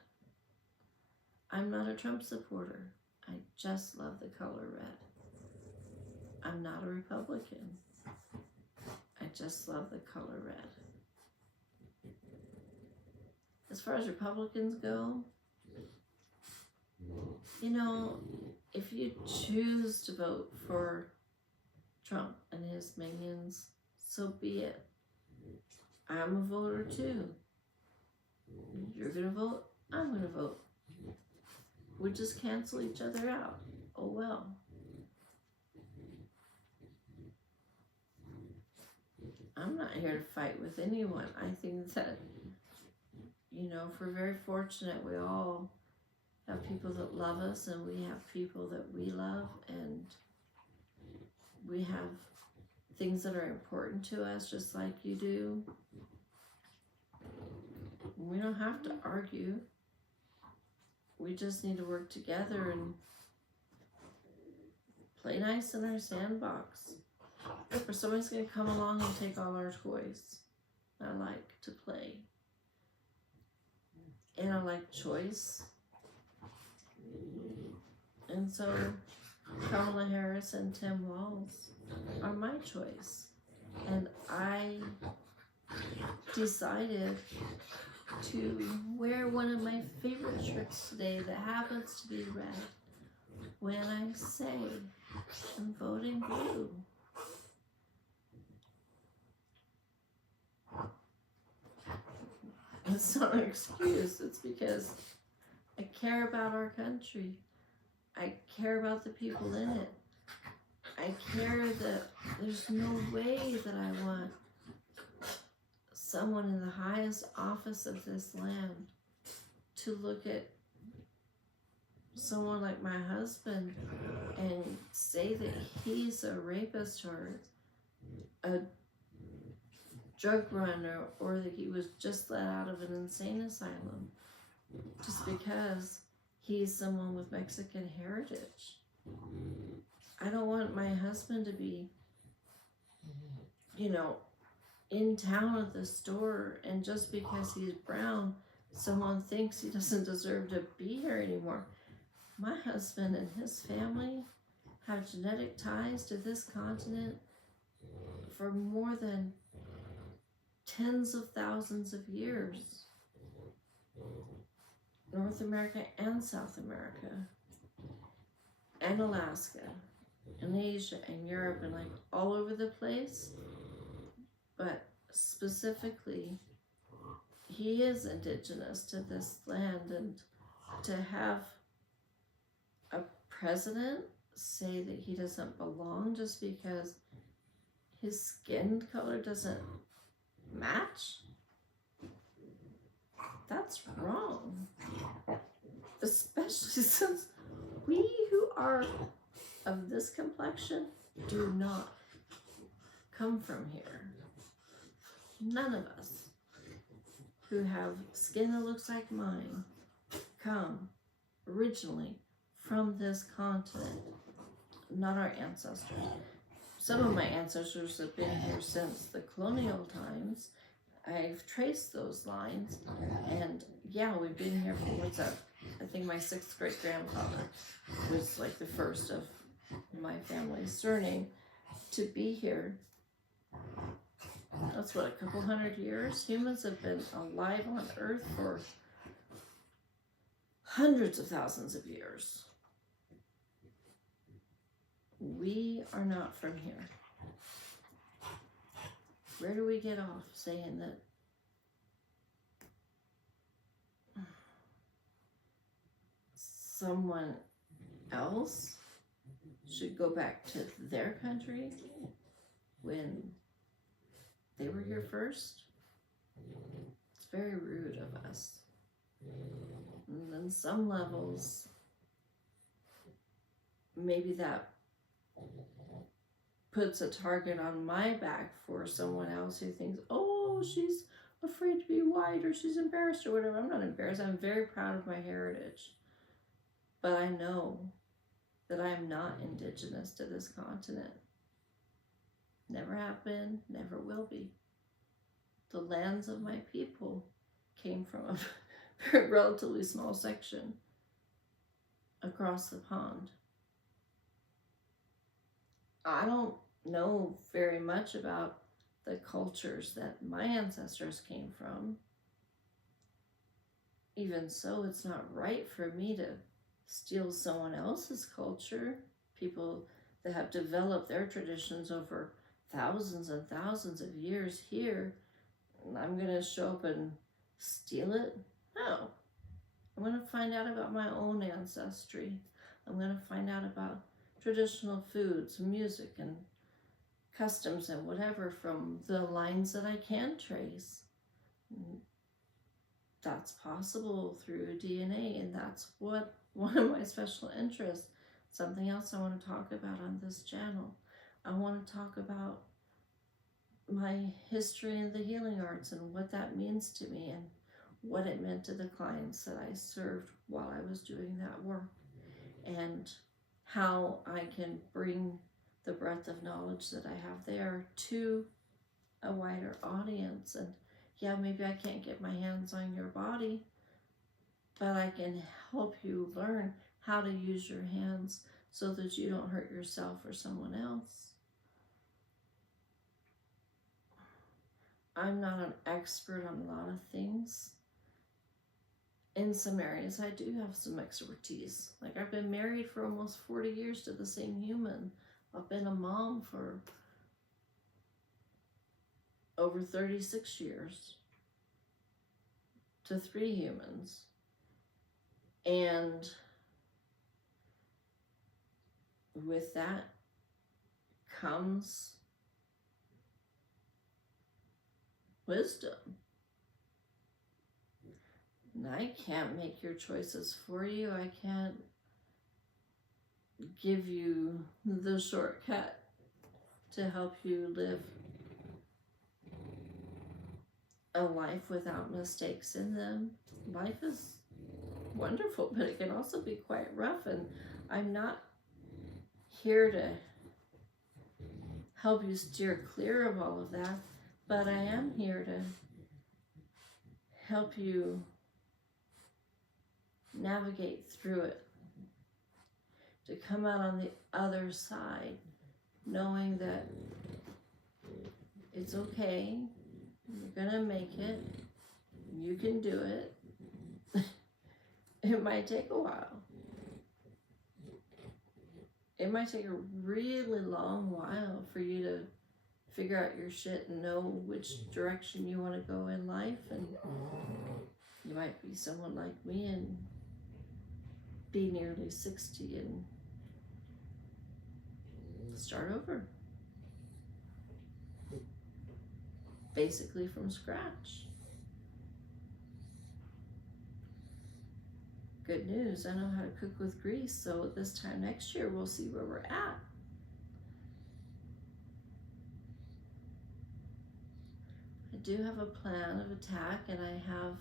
I'm not a Trump supporter. I just love the color red. I'm not a Republican. I just love the color red. As far as Republicans go, you know, if you choose to vote for Trump and his minions, so be it. I'm a voter too. You're gonna vote, I'm gonna vote. We just cancel each other out. Oh well. I'm not here to fight with anyone. I think that, if we're very fortunate, we all have people that love us, and we have people that we love, and we have things that are important to us, just like you do. We don't have to argue. We just need to work together and play nice in our sandbox. Or somebody's going to come along and take all our toys. I like to play. And I like choice. And so Kamala Harris and Tim Walz are my choice. And I decided to wear one of my favorite shirts today that happens to be red when I say I'm voting blue. It's not an excuse. It's because I care about our country. I care about the people in it. I care that there's no way that I want someone in the highest office of this land to look at someone like my husband and say that he's a rapist or a drug runner, or that he was just let out of an insane asylum just because he's someone with Mexican heritage. I don't want my husband to be, in town at the store, and just because he's brown, someone thinks he doesn't deserve to be here anymore. My husband and his family have genetic ties to this continent for more than tens of thousands of years. North America and South America and Alaska and Asia and Europe and like all over the place. But specifically, he is indigenous to this land, and to have a president say that he doesn't belong just because his skin color doesn't match, that's wrong. Especially since we who are of this complexion do not come from here. None of us who have skin that looks like mine come originally from this continent, not our ancestors. Some of my ancestors have been here since the colonial times. I've traced those lines, and yeah, we've been here for, what's up? I think my 6th great grandfather was like the first of my family's surname to be here. That's what, a couple hundred years? Humans have been alive on Earth for hundreds of thousands of years. We are not from here. Where do we get off saying that someone else should go back to their country when they were here first? It's very rude of us. And on some levels, maybe that puts a target on my back for someone else who thinks, oh, she's afraid to be white, or she's embarrassed, or whatever. I'm not embarrassed. I'm very proud of my heritage. But I know that I am not indigenous to this continent. Never have been, never will be. The lands of my people came from a very relatively small section across the pond. I don't know very much about the cultures that my ancestors came from. Even so, it's not right for me to steal someone else's culture. People that have developed their traditions over thousands and thousands of years here I'm going to show up and steal it. No. I'm going to find out about my own ancestry. I'm going to find out about traditional foods, music, and customs and whatever from the lines that I can trace. That's possible through DNA, and that's what one of my special interests. Something else I want to talk about on this channel. I want to talk about my history in the healing arts and what that means to me and what it meant to the clients that I served while I was doing that work, and how I can bring the breadth of knowledge that I have there to a wider audience. And yeah, maybe I can't get my hands on your body, but I can help you learn how to use your hands so that you don't hurt yourself or someone else. I'm not an expert on a lot of things. In some areas, I do have some expertise. Like, I've been married for almost 40 years to the same human. I've been a mom for over 36 years to 3 humans. And with that comes wisdom. And I can't make your choices for you. I can't give you the shortcut to help you live a life without mistakes in them. Life is wonderful, but it can also be quite rough, and I'm not here to help you steer clear of all of that, but I am here to help you navigate through it, to come out on the other side knowing that it's okay, you're gonna make it, you can do it. It might take a while. It might take a really long while for you to figure out your shit and know which direction you want to go in life. And you might be someone like me and be nearly 60 and start over. Basically from scratch. Good news, I know how to cook with grease, so this time next year we'll see where we're at. I do have a plan of attack, and I have,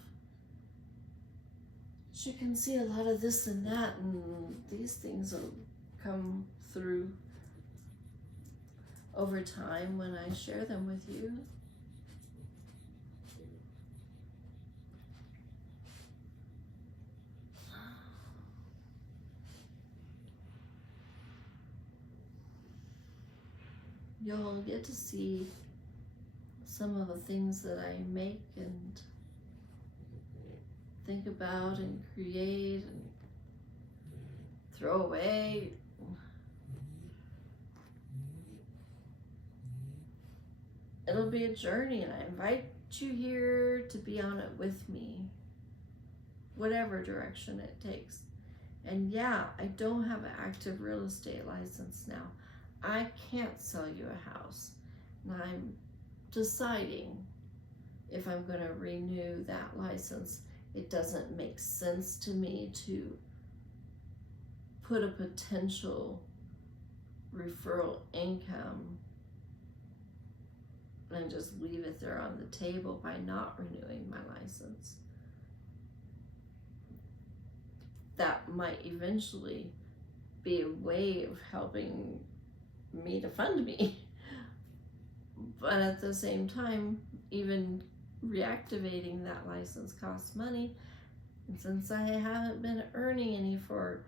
as you can see, a lot of this and that, and these things will come through over time when I share them with you. You'll get to see some of the things that I make and think about and create and throw away. It'll be a journey, and I invite you here to be on it with me, whatever direction it takes. And yeah, I don't have an active real estate license now. I can't sell you a house, and I'm deciding if I'm going to renew that license. It doesn't make sense to me to put a potential referral income and just leave it there on the table by not renewing my license. That might eventually be a way of helping me to fund me. But at the same time, even reactivating that license costs money. And since I haven't been earning any for,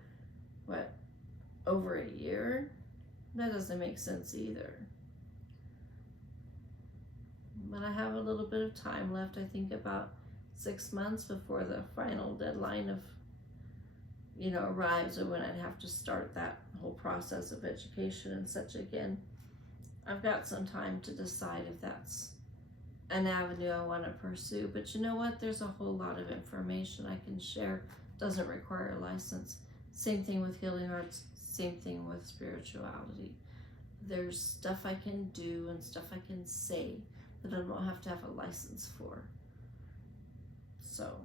over a year, that doesn't make sense either. But I have a little bit of time left, I think about 6 months before the final deadline of, arrives, and when I'd have to start that whole process of education and such again. I've got some time to decide if that's an avenue I want to pursue. But you know what? There's a whole lot of information I can share. Doesn't require a license. Same thing with healing arts. Same thing with spirituality. There's stuff I can do and stuff I can say that I don't have to have a license for. So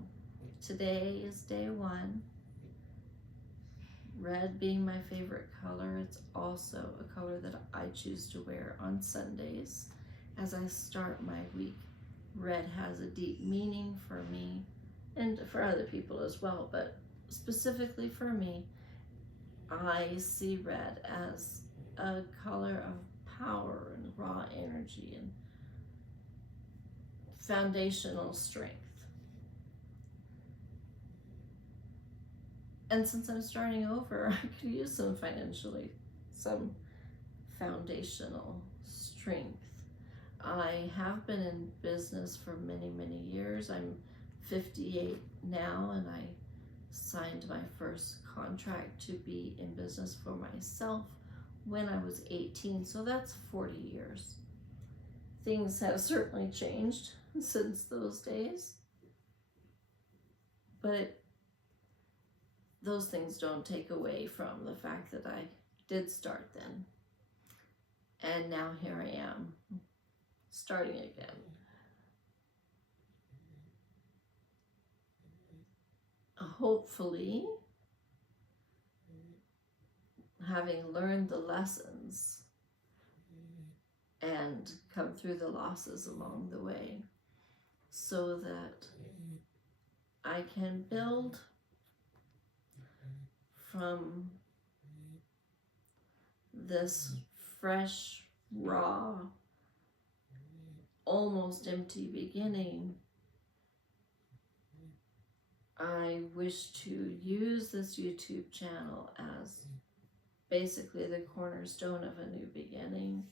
today is day one. Red being my favorite color, it's also a color that I choose to wear on Sundays. As I start my week, red has a deep meaning for me and for other people as well, but specifically for me, I see red as a color of power and raw energy and foundational strength. And since I'm starting over, I could use some foundational strength. I have been in business for many, many years. I'm 58 now, and I signed my first contract to be in business for myself when I was 18, so that's 40 years. Things have certainly changed since those days, but those things don't take away from the fact that I did start then. And now here I am, starting again. Hopefully, having learned the lessons and come through the losses along the way, so that I can build from this fresh, raw, almost empty beginning. I wish to use this YouTube channel as basically the cornerstone of a new beginning,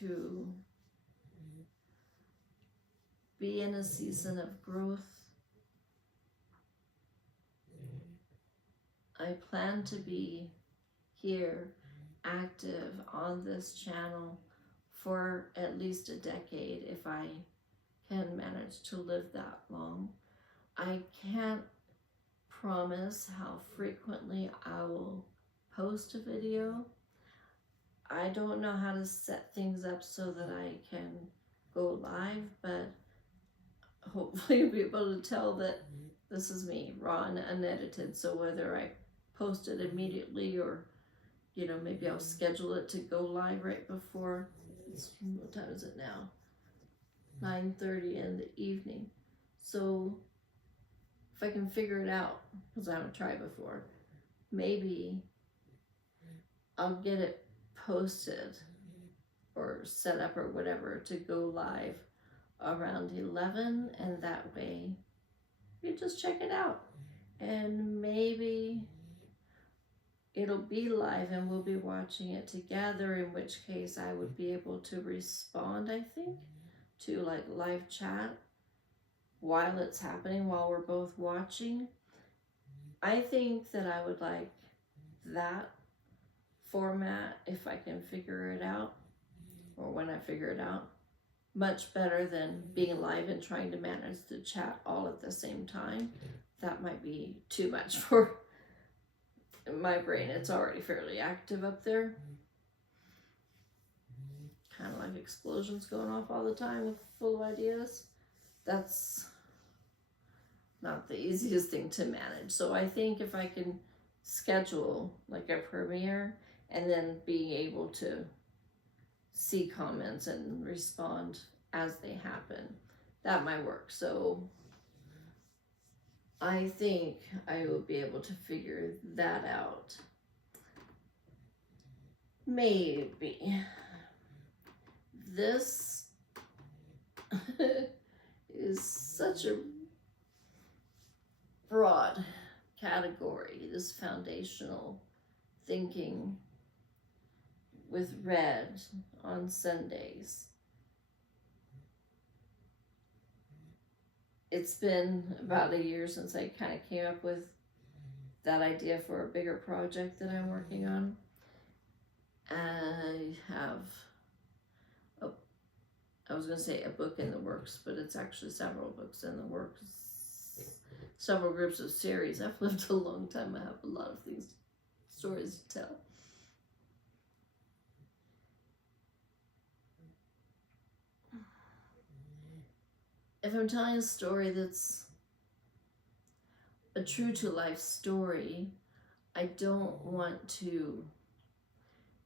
to be in a season of growth. I plan to be here active on this channel for at least a decade if I can manage to live that long. I can't promise how frequently I will post a video. I don't know how to set things up so that I can go live, but hopefully you'll be able to tell that this is me, raw and unedited. So whether I post it immediately or, you know, maybe I'll schedule it to go live right before, what time is it now? 9:30 in the evening. So if I can figure it out, because I haven't tried before, maybe I'll get it posted or set up or whatever to go live around 11, and that way you just check it out, and maybe it'll be live and we'll be watching it together, in which case I would be able to respond, I think, to like live chat while it's happening, while we're both watching. I think that I would like that format if I can figure it out, or when I figure it out, much better than being live and trying to manage the chat all at the same time. That might be too much for my brain. It's already fairly active up there. Kind of like explosions going off all the time with full of ideas. That's not the easiest thing to manage. So I think if I can schedule like a premiere and then being able to see comments and respond as they happen, that might work. So I think I will be able to figure that out. Maybe. This is such a broad category, this foundational thinking with red on Sundays. It's been about a year since I kind of came up with that idea for a bigger project that I'm working on. I have I was going to say a book in the works, but it's actually several books in the works. Several groups of series. I've lived a long time. I have a lot of things, stories to tell. If I'm telling a story that's a true to life story, I don't want to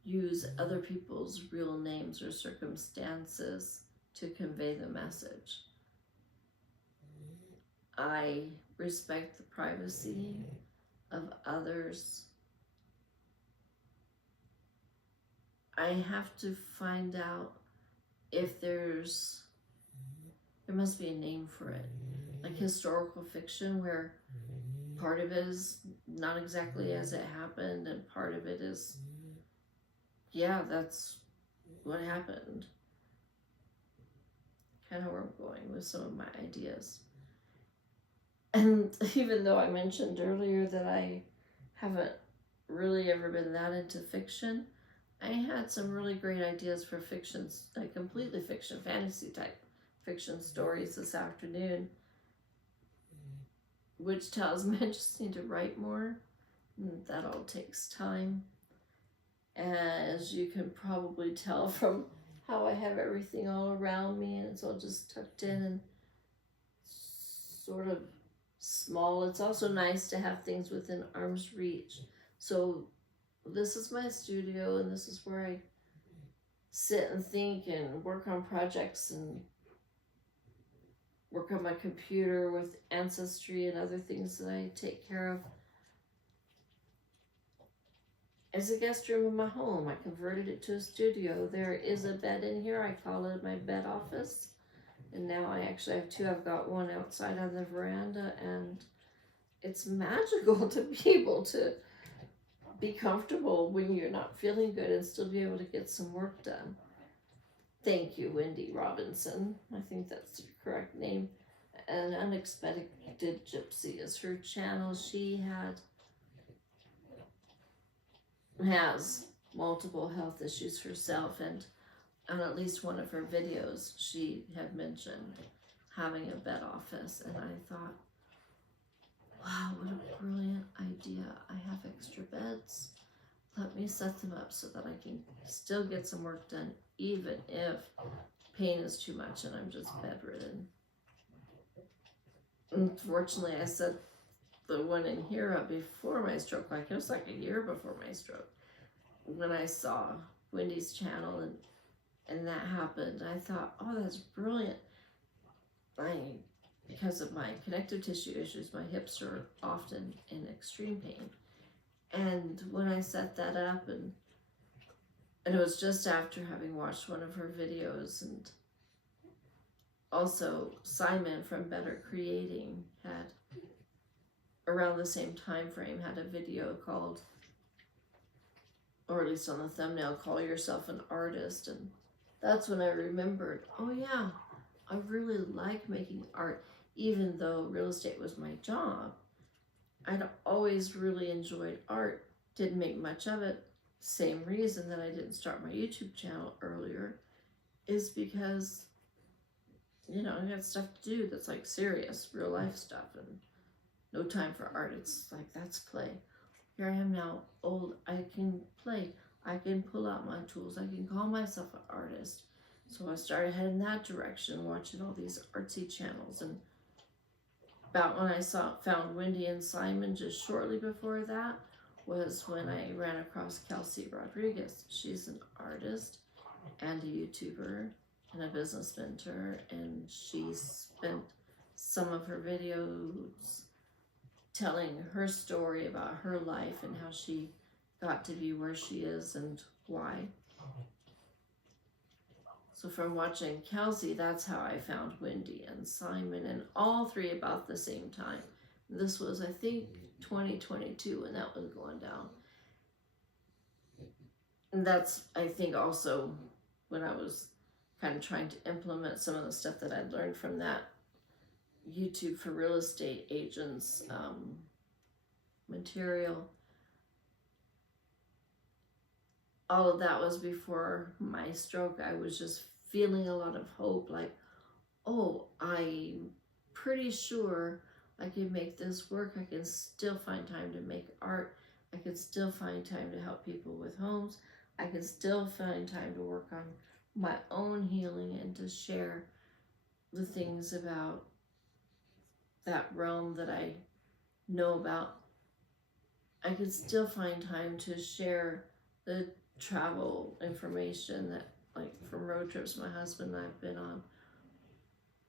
use other people's real names or circumstances to convey the message. I respect the privacy of others. I have to find out if there must be a name for it. Like historical fiction, where part of it is not exactly as it happened and part of it is, yeah, that's what happened. Kind of where I'm going with some of my ideas. And even though I mentioned earlier that I haven't really ever been that into fiction, I had some really great ideas for fiction, like completely fiction, fantasy type fiction stories this afternoon, which tells me I just need to write more. That all takes time. As you can probably tell from how I have everything all around me, and it's all just tucked in and sort of small. It's also nice to have things within arm's reach. So this is my studio, and this is where I sit and think and work on projects and work on my computer with Ancestry and other things that I take care of. As a guest room in my home, I converted it to a studio. There is a bed in here. I call it my bed office. And now I actually have two. I've got one outside on the veranda, and it's magical to be able to be comfortable when you're not feeling good and still be able to get some work done. Thank you, Wendy Robinson. I think that's the correct name. An Unexpected Gypsy is her channel. She has multiple health issues herself, and on at least one of her videos she had mentioned having a bed office, and I thought, wow, what a brilliant idea. I have extra beds. Let me set them up so that I can still get some work done, even if pain is too much and I'm just bedridden. Unfortunately, I set the one in here up before my stroke. Like, it was like a year before my stroke when I saw Wendy's channel, and that happened. I thought, oh, that's brilliant. Because of my connective tissue issues, my hips are often in extreme pain. And when I set that up, and it was just after having watched one of her videos, and also Simon from Better Creating had, around the same time frame, had a video called, or at least on the thumbnail, Call Yourself an Artist. And that's when I remembered, oh yeah, I really like making art. Even though real estate was my job, I'd always really enjoyed art. Didn't make much of it. Same reason that I didn't start my YouTube channel earlier is because, you know, I got stuff to do that's like serious, real life stuff, and no time for art. It's like, that's play. Here I am now, old. I can play. I can pull out my tools. I can call myself an artist. So I started heading that direction, watching all these artsy channels. And about when I found Wendy and Simon, just shortly before that was when I ran across Kelsey Rodriguez. She's an artist and a YouTuber and a business mentor, and she spent some of her videos telling her story about her life and how she got to be where she is and why. So from watching Kelsey, that's how I found Wendy and Simon, and all three about the same time. This was, I think, 2022 when that was going down. And that's, I think, also when I was kind of trying to implement some of the stuff that I'd learned from that YouTube for real estate agents material. All of that was before my stroke. I was just feeling a lot of hope, like, oh, I'm pretty sure I can make this work. I can still find time to make art. I can still find time to help people with homes. I can still find time to work on my own healing and to share the things about that realm that I know about. I could still find time to share the travel information that, like, from road trips my husband and I've been on,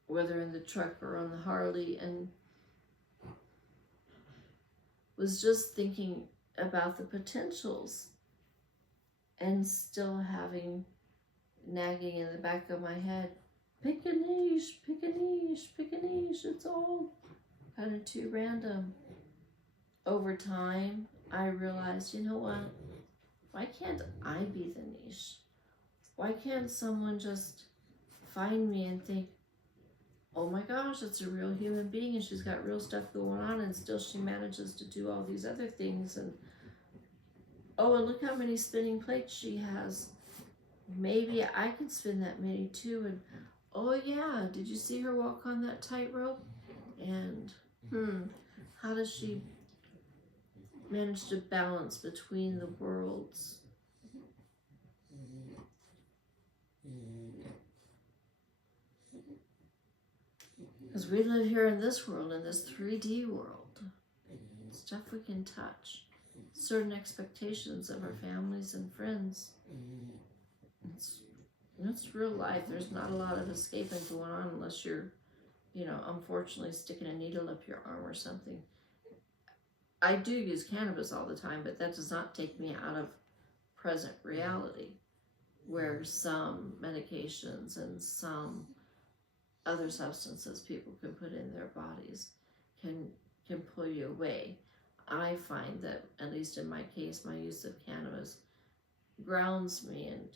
whether in the truck or on the Harley, and was just thinking about the potentials and still having nagging in the back of my head, pick a niche, pick a niche, pick a niche, it's all kind of too random. Over time, I realized, you know what, why can't I be the niche? Why can't someone just find me and think, oh my gosh, it's a real human being and she's got real stuff going on, and still she manages to do all these other things, and oh, and look how many spinning plates she has. Maybe I could spin that many too. And oh yeah, did you see her walk on that tightrope? And how does she manage to balance between the worlds? Because we live here in this world, in this 3D world, stuff we can touch, certain expectations of our families and friends. It's real life. There's not a lot of escaping going on unless you're, unfortunately sticking a needle up your arm or something. I do use cannabis all the time, but that does not take me out of present reality, where some medications and some other substances people can put in their bodies can pull you away. I find that, at least in my case, my use of cannabis grounds me, and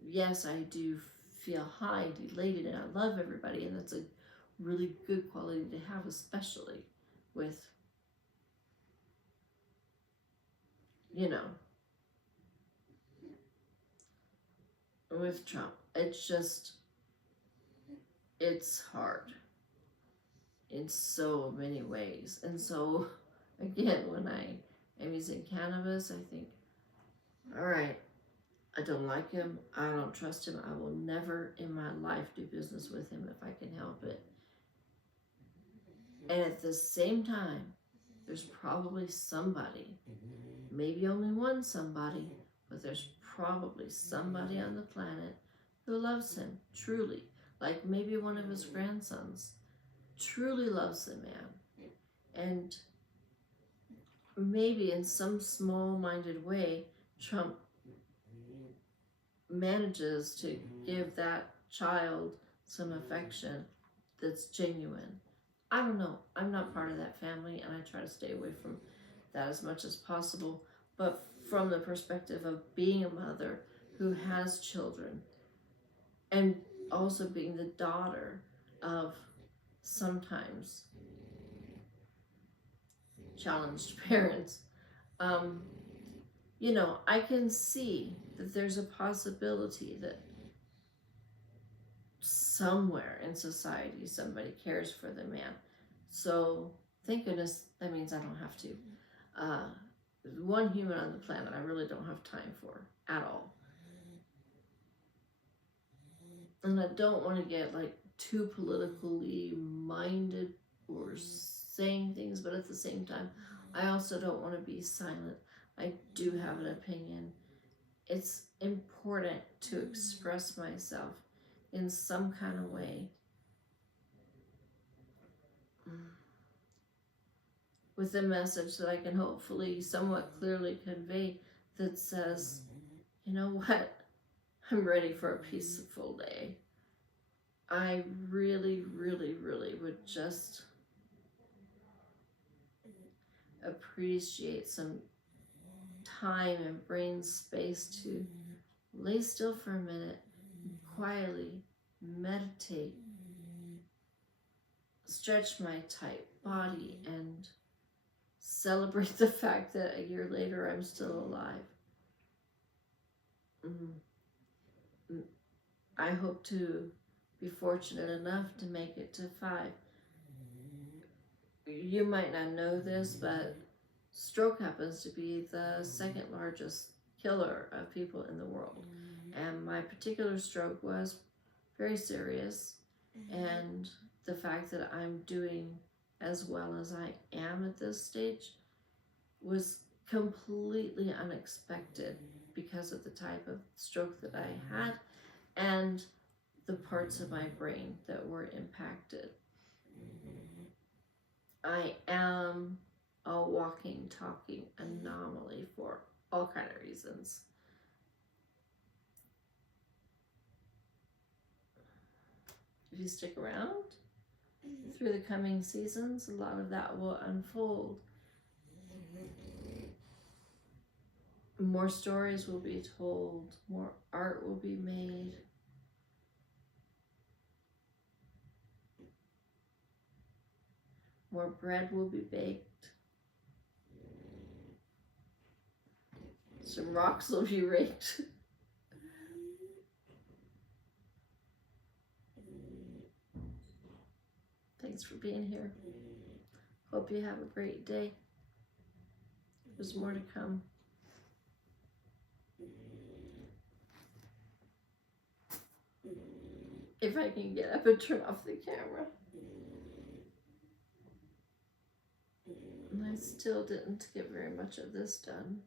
yes, I do feel high, elated, and I love everybody, and that's a really good quality to have, especially with, with Trump. It's hard in so many ways. And so, again, when I am using cannabis, I think, all right, I don't like him, I don't trust him, I will never in my life do business with him if I can help it. And at the same time, there's probably somebody, maybe only one somebody, but there's probably somebody on the planet who loves him, truly. Like maybe one of his grandsons truly loves the man. And maybe in some small-minded way, Trump manages to give that child some affection that's genuine. I don't know. I'm not part of that family, and I try to stay away from that as much as possible. But from the perspective of being a mother who has children, and also being the daughter of sometimes challenged parents, I can see that there's a possibility that somewhere in society somebody cares for the man. So thank goodness that means I don't have to. One human on the planet I really don't have time for at all. And I don't want to get like too politically minded or saying things, but at the same time, I also don't want to be silent. I do have an opinion. It's important to express myself in some kind of way, with a message that I can hopefully somewhat clearly convey that says, you know what, I'm ready for a peaceful day. I really, really, really would just appreciate some time and brain space to lay still for a minute, quietly meditate, stretch my tight body, and celebrate the fact that a year later I'm still alive. I hope to be fortunate enough to make it to 5. You might not know this, but stroke happens to be the second largest killer of people in the world. And my particular stroke was very serious. And the fact that I'm doing as well as I am at this stage was completely unexpected because of the type of stroke that I had and the parts of my brain that were impacted. I am a walking, talking anomaly for all kind of reasons. If you stick around through the coming seasons, a lot of that will unfold. More stories will be told, more art will be made. More bread will be baked. Some rocks will be raked. Thanks for being here. Hope you have a great day. There's more to come. If I can get up and turn off the camera. And I still didn't get very much of this done.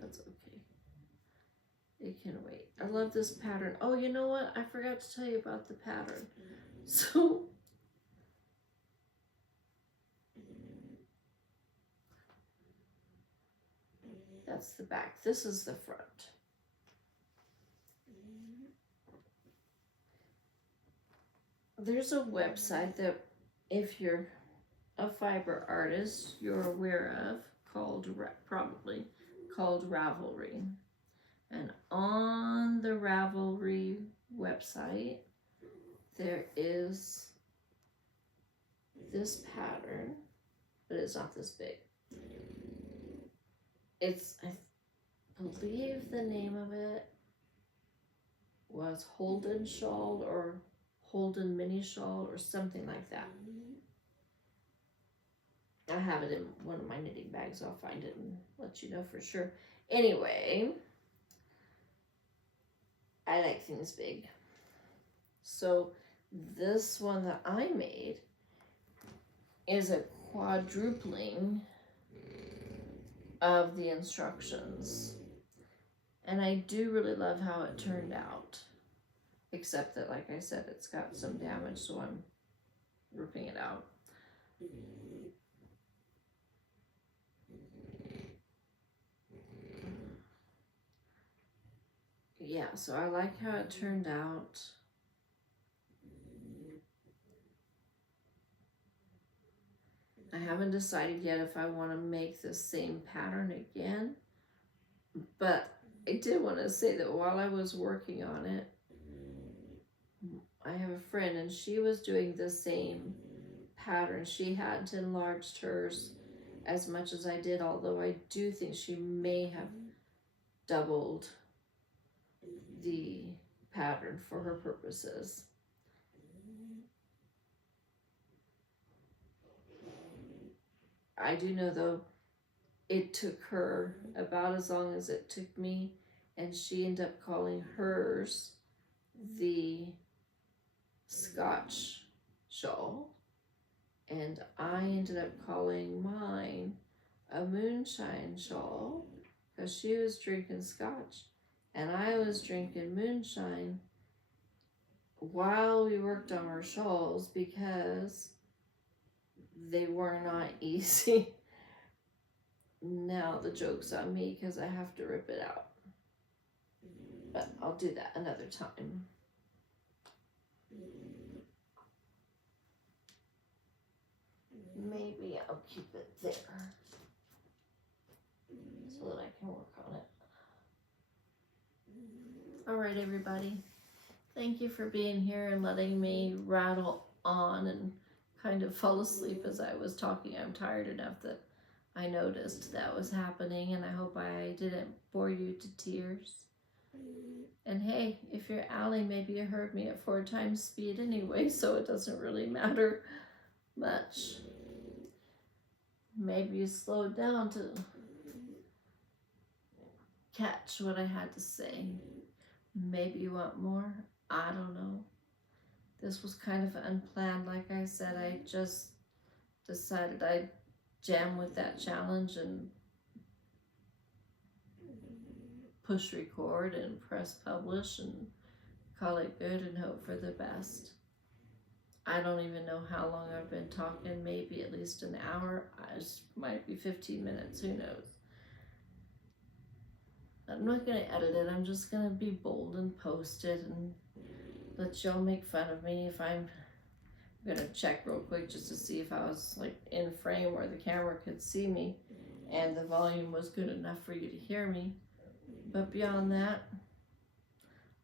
That's okay. It can wait. I love this pattern. Oh, you know what? I forgot to tell you about the pattern. So, that's the back. This is the front. There's a website that, if you're a fiber artist, you're aware of, probably called Ravelry. And on the Ravelry website, there is this pattern, but it's not this big. It's, I believe the name of it was Holden Shawl or Holden Mini Shawl or something like that. I have it in one of my knitting bags. I'll find it and let you know for sure. Anyway, I like things big. So this one that I made is a quadrupling of the instructions. And I do really love how it turned out. Except that, like I said, it's got some damage, so I'm ripping it out. Yeah, so I like how it turned out. I haven't decided yet if I want to make the same pattern again, but I did want to say that while I was working on it, I have a friend and she was doing the same pattern. She hadn't enlarged hers as much as I did, although I do think she may have doubled the pattern for her purposes. I do know though, it took her about as long as it took me, and she ended up calling hers the Scotch shawl, and I ended up calling mine a moonshine shawl because she was drinking scotch and I was drinking moonshine while we worked on our shawls because they were not easy. Now the joke's on me because I have to rip it out, but I'll do that another time. Maybe I'll keep it there so that I can work on it. All right, everybody. Thank you for being here and letting me rattle on and kind of fall asleep as I was talking. I'm tired enough that I noticed that was happening, and I hope I didn't bore you to tears. And hey, if you're Allie, maybe you heard me at 4 times speed anyway, so it doesn't really matter much. Maybe you slowed down to catch what I had to say. Maybe you want more. I don't know. This was kind of unplanned. Like I said, I just decided I'd jam with that challenge and push record and press publish and call it good and hope for the best. I don't even know how long I've been talking, maybe at least an hour. Might be 15 minutes, who knows. I'm not going to edit it, I'm just going to be bold and post it and let y'all make fun of me if I'm going to check real quick just to see if I was like in frame where the camera could see me and the volume was good enough for you to hear me. But beyond that, I'm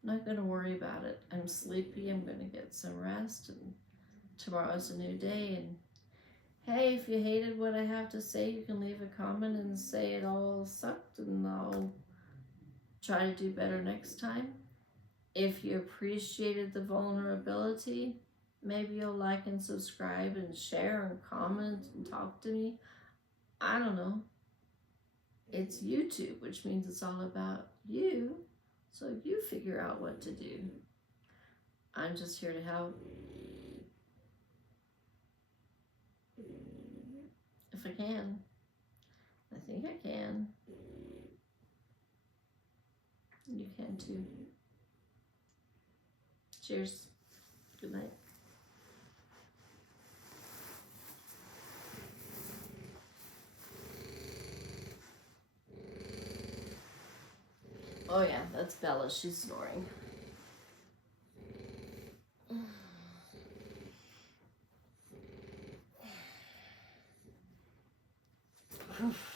not going to worry about it. I'm sleepy, I'm going to get some rest, and tomorrow's a new day. And hey, if you hated what I have to say, you can leave a comment and say it all sucked, and I'll try to do better next time. If you appreciated the vulnerability, maybe you'll like and subscribe and share and comment and talk to me. I don't know. It's YouTube, which means it's all about you, so you figure out what to do. I'm just here to help. If I can. I think I can. You can too. Cheers. Good night. Oh yeah, that's Bella. She's snoring. Oof.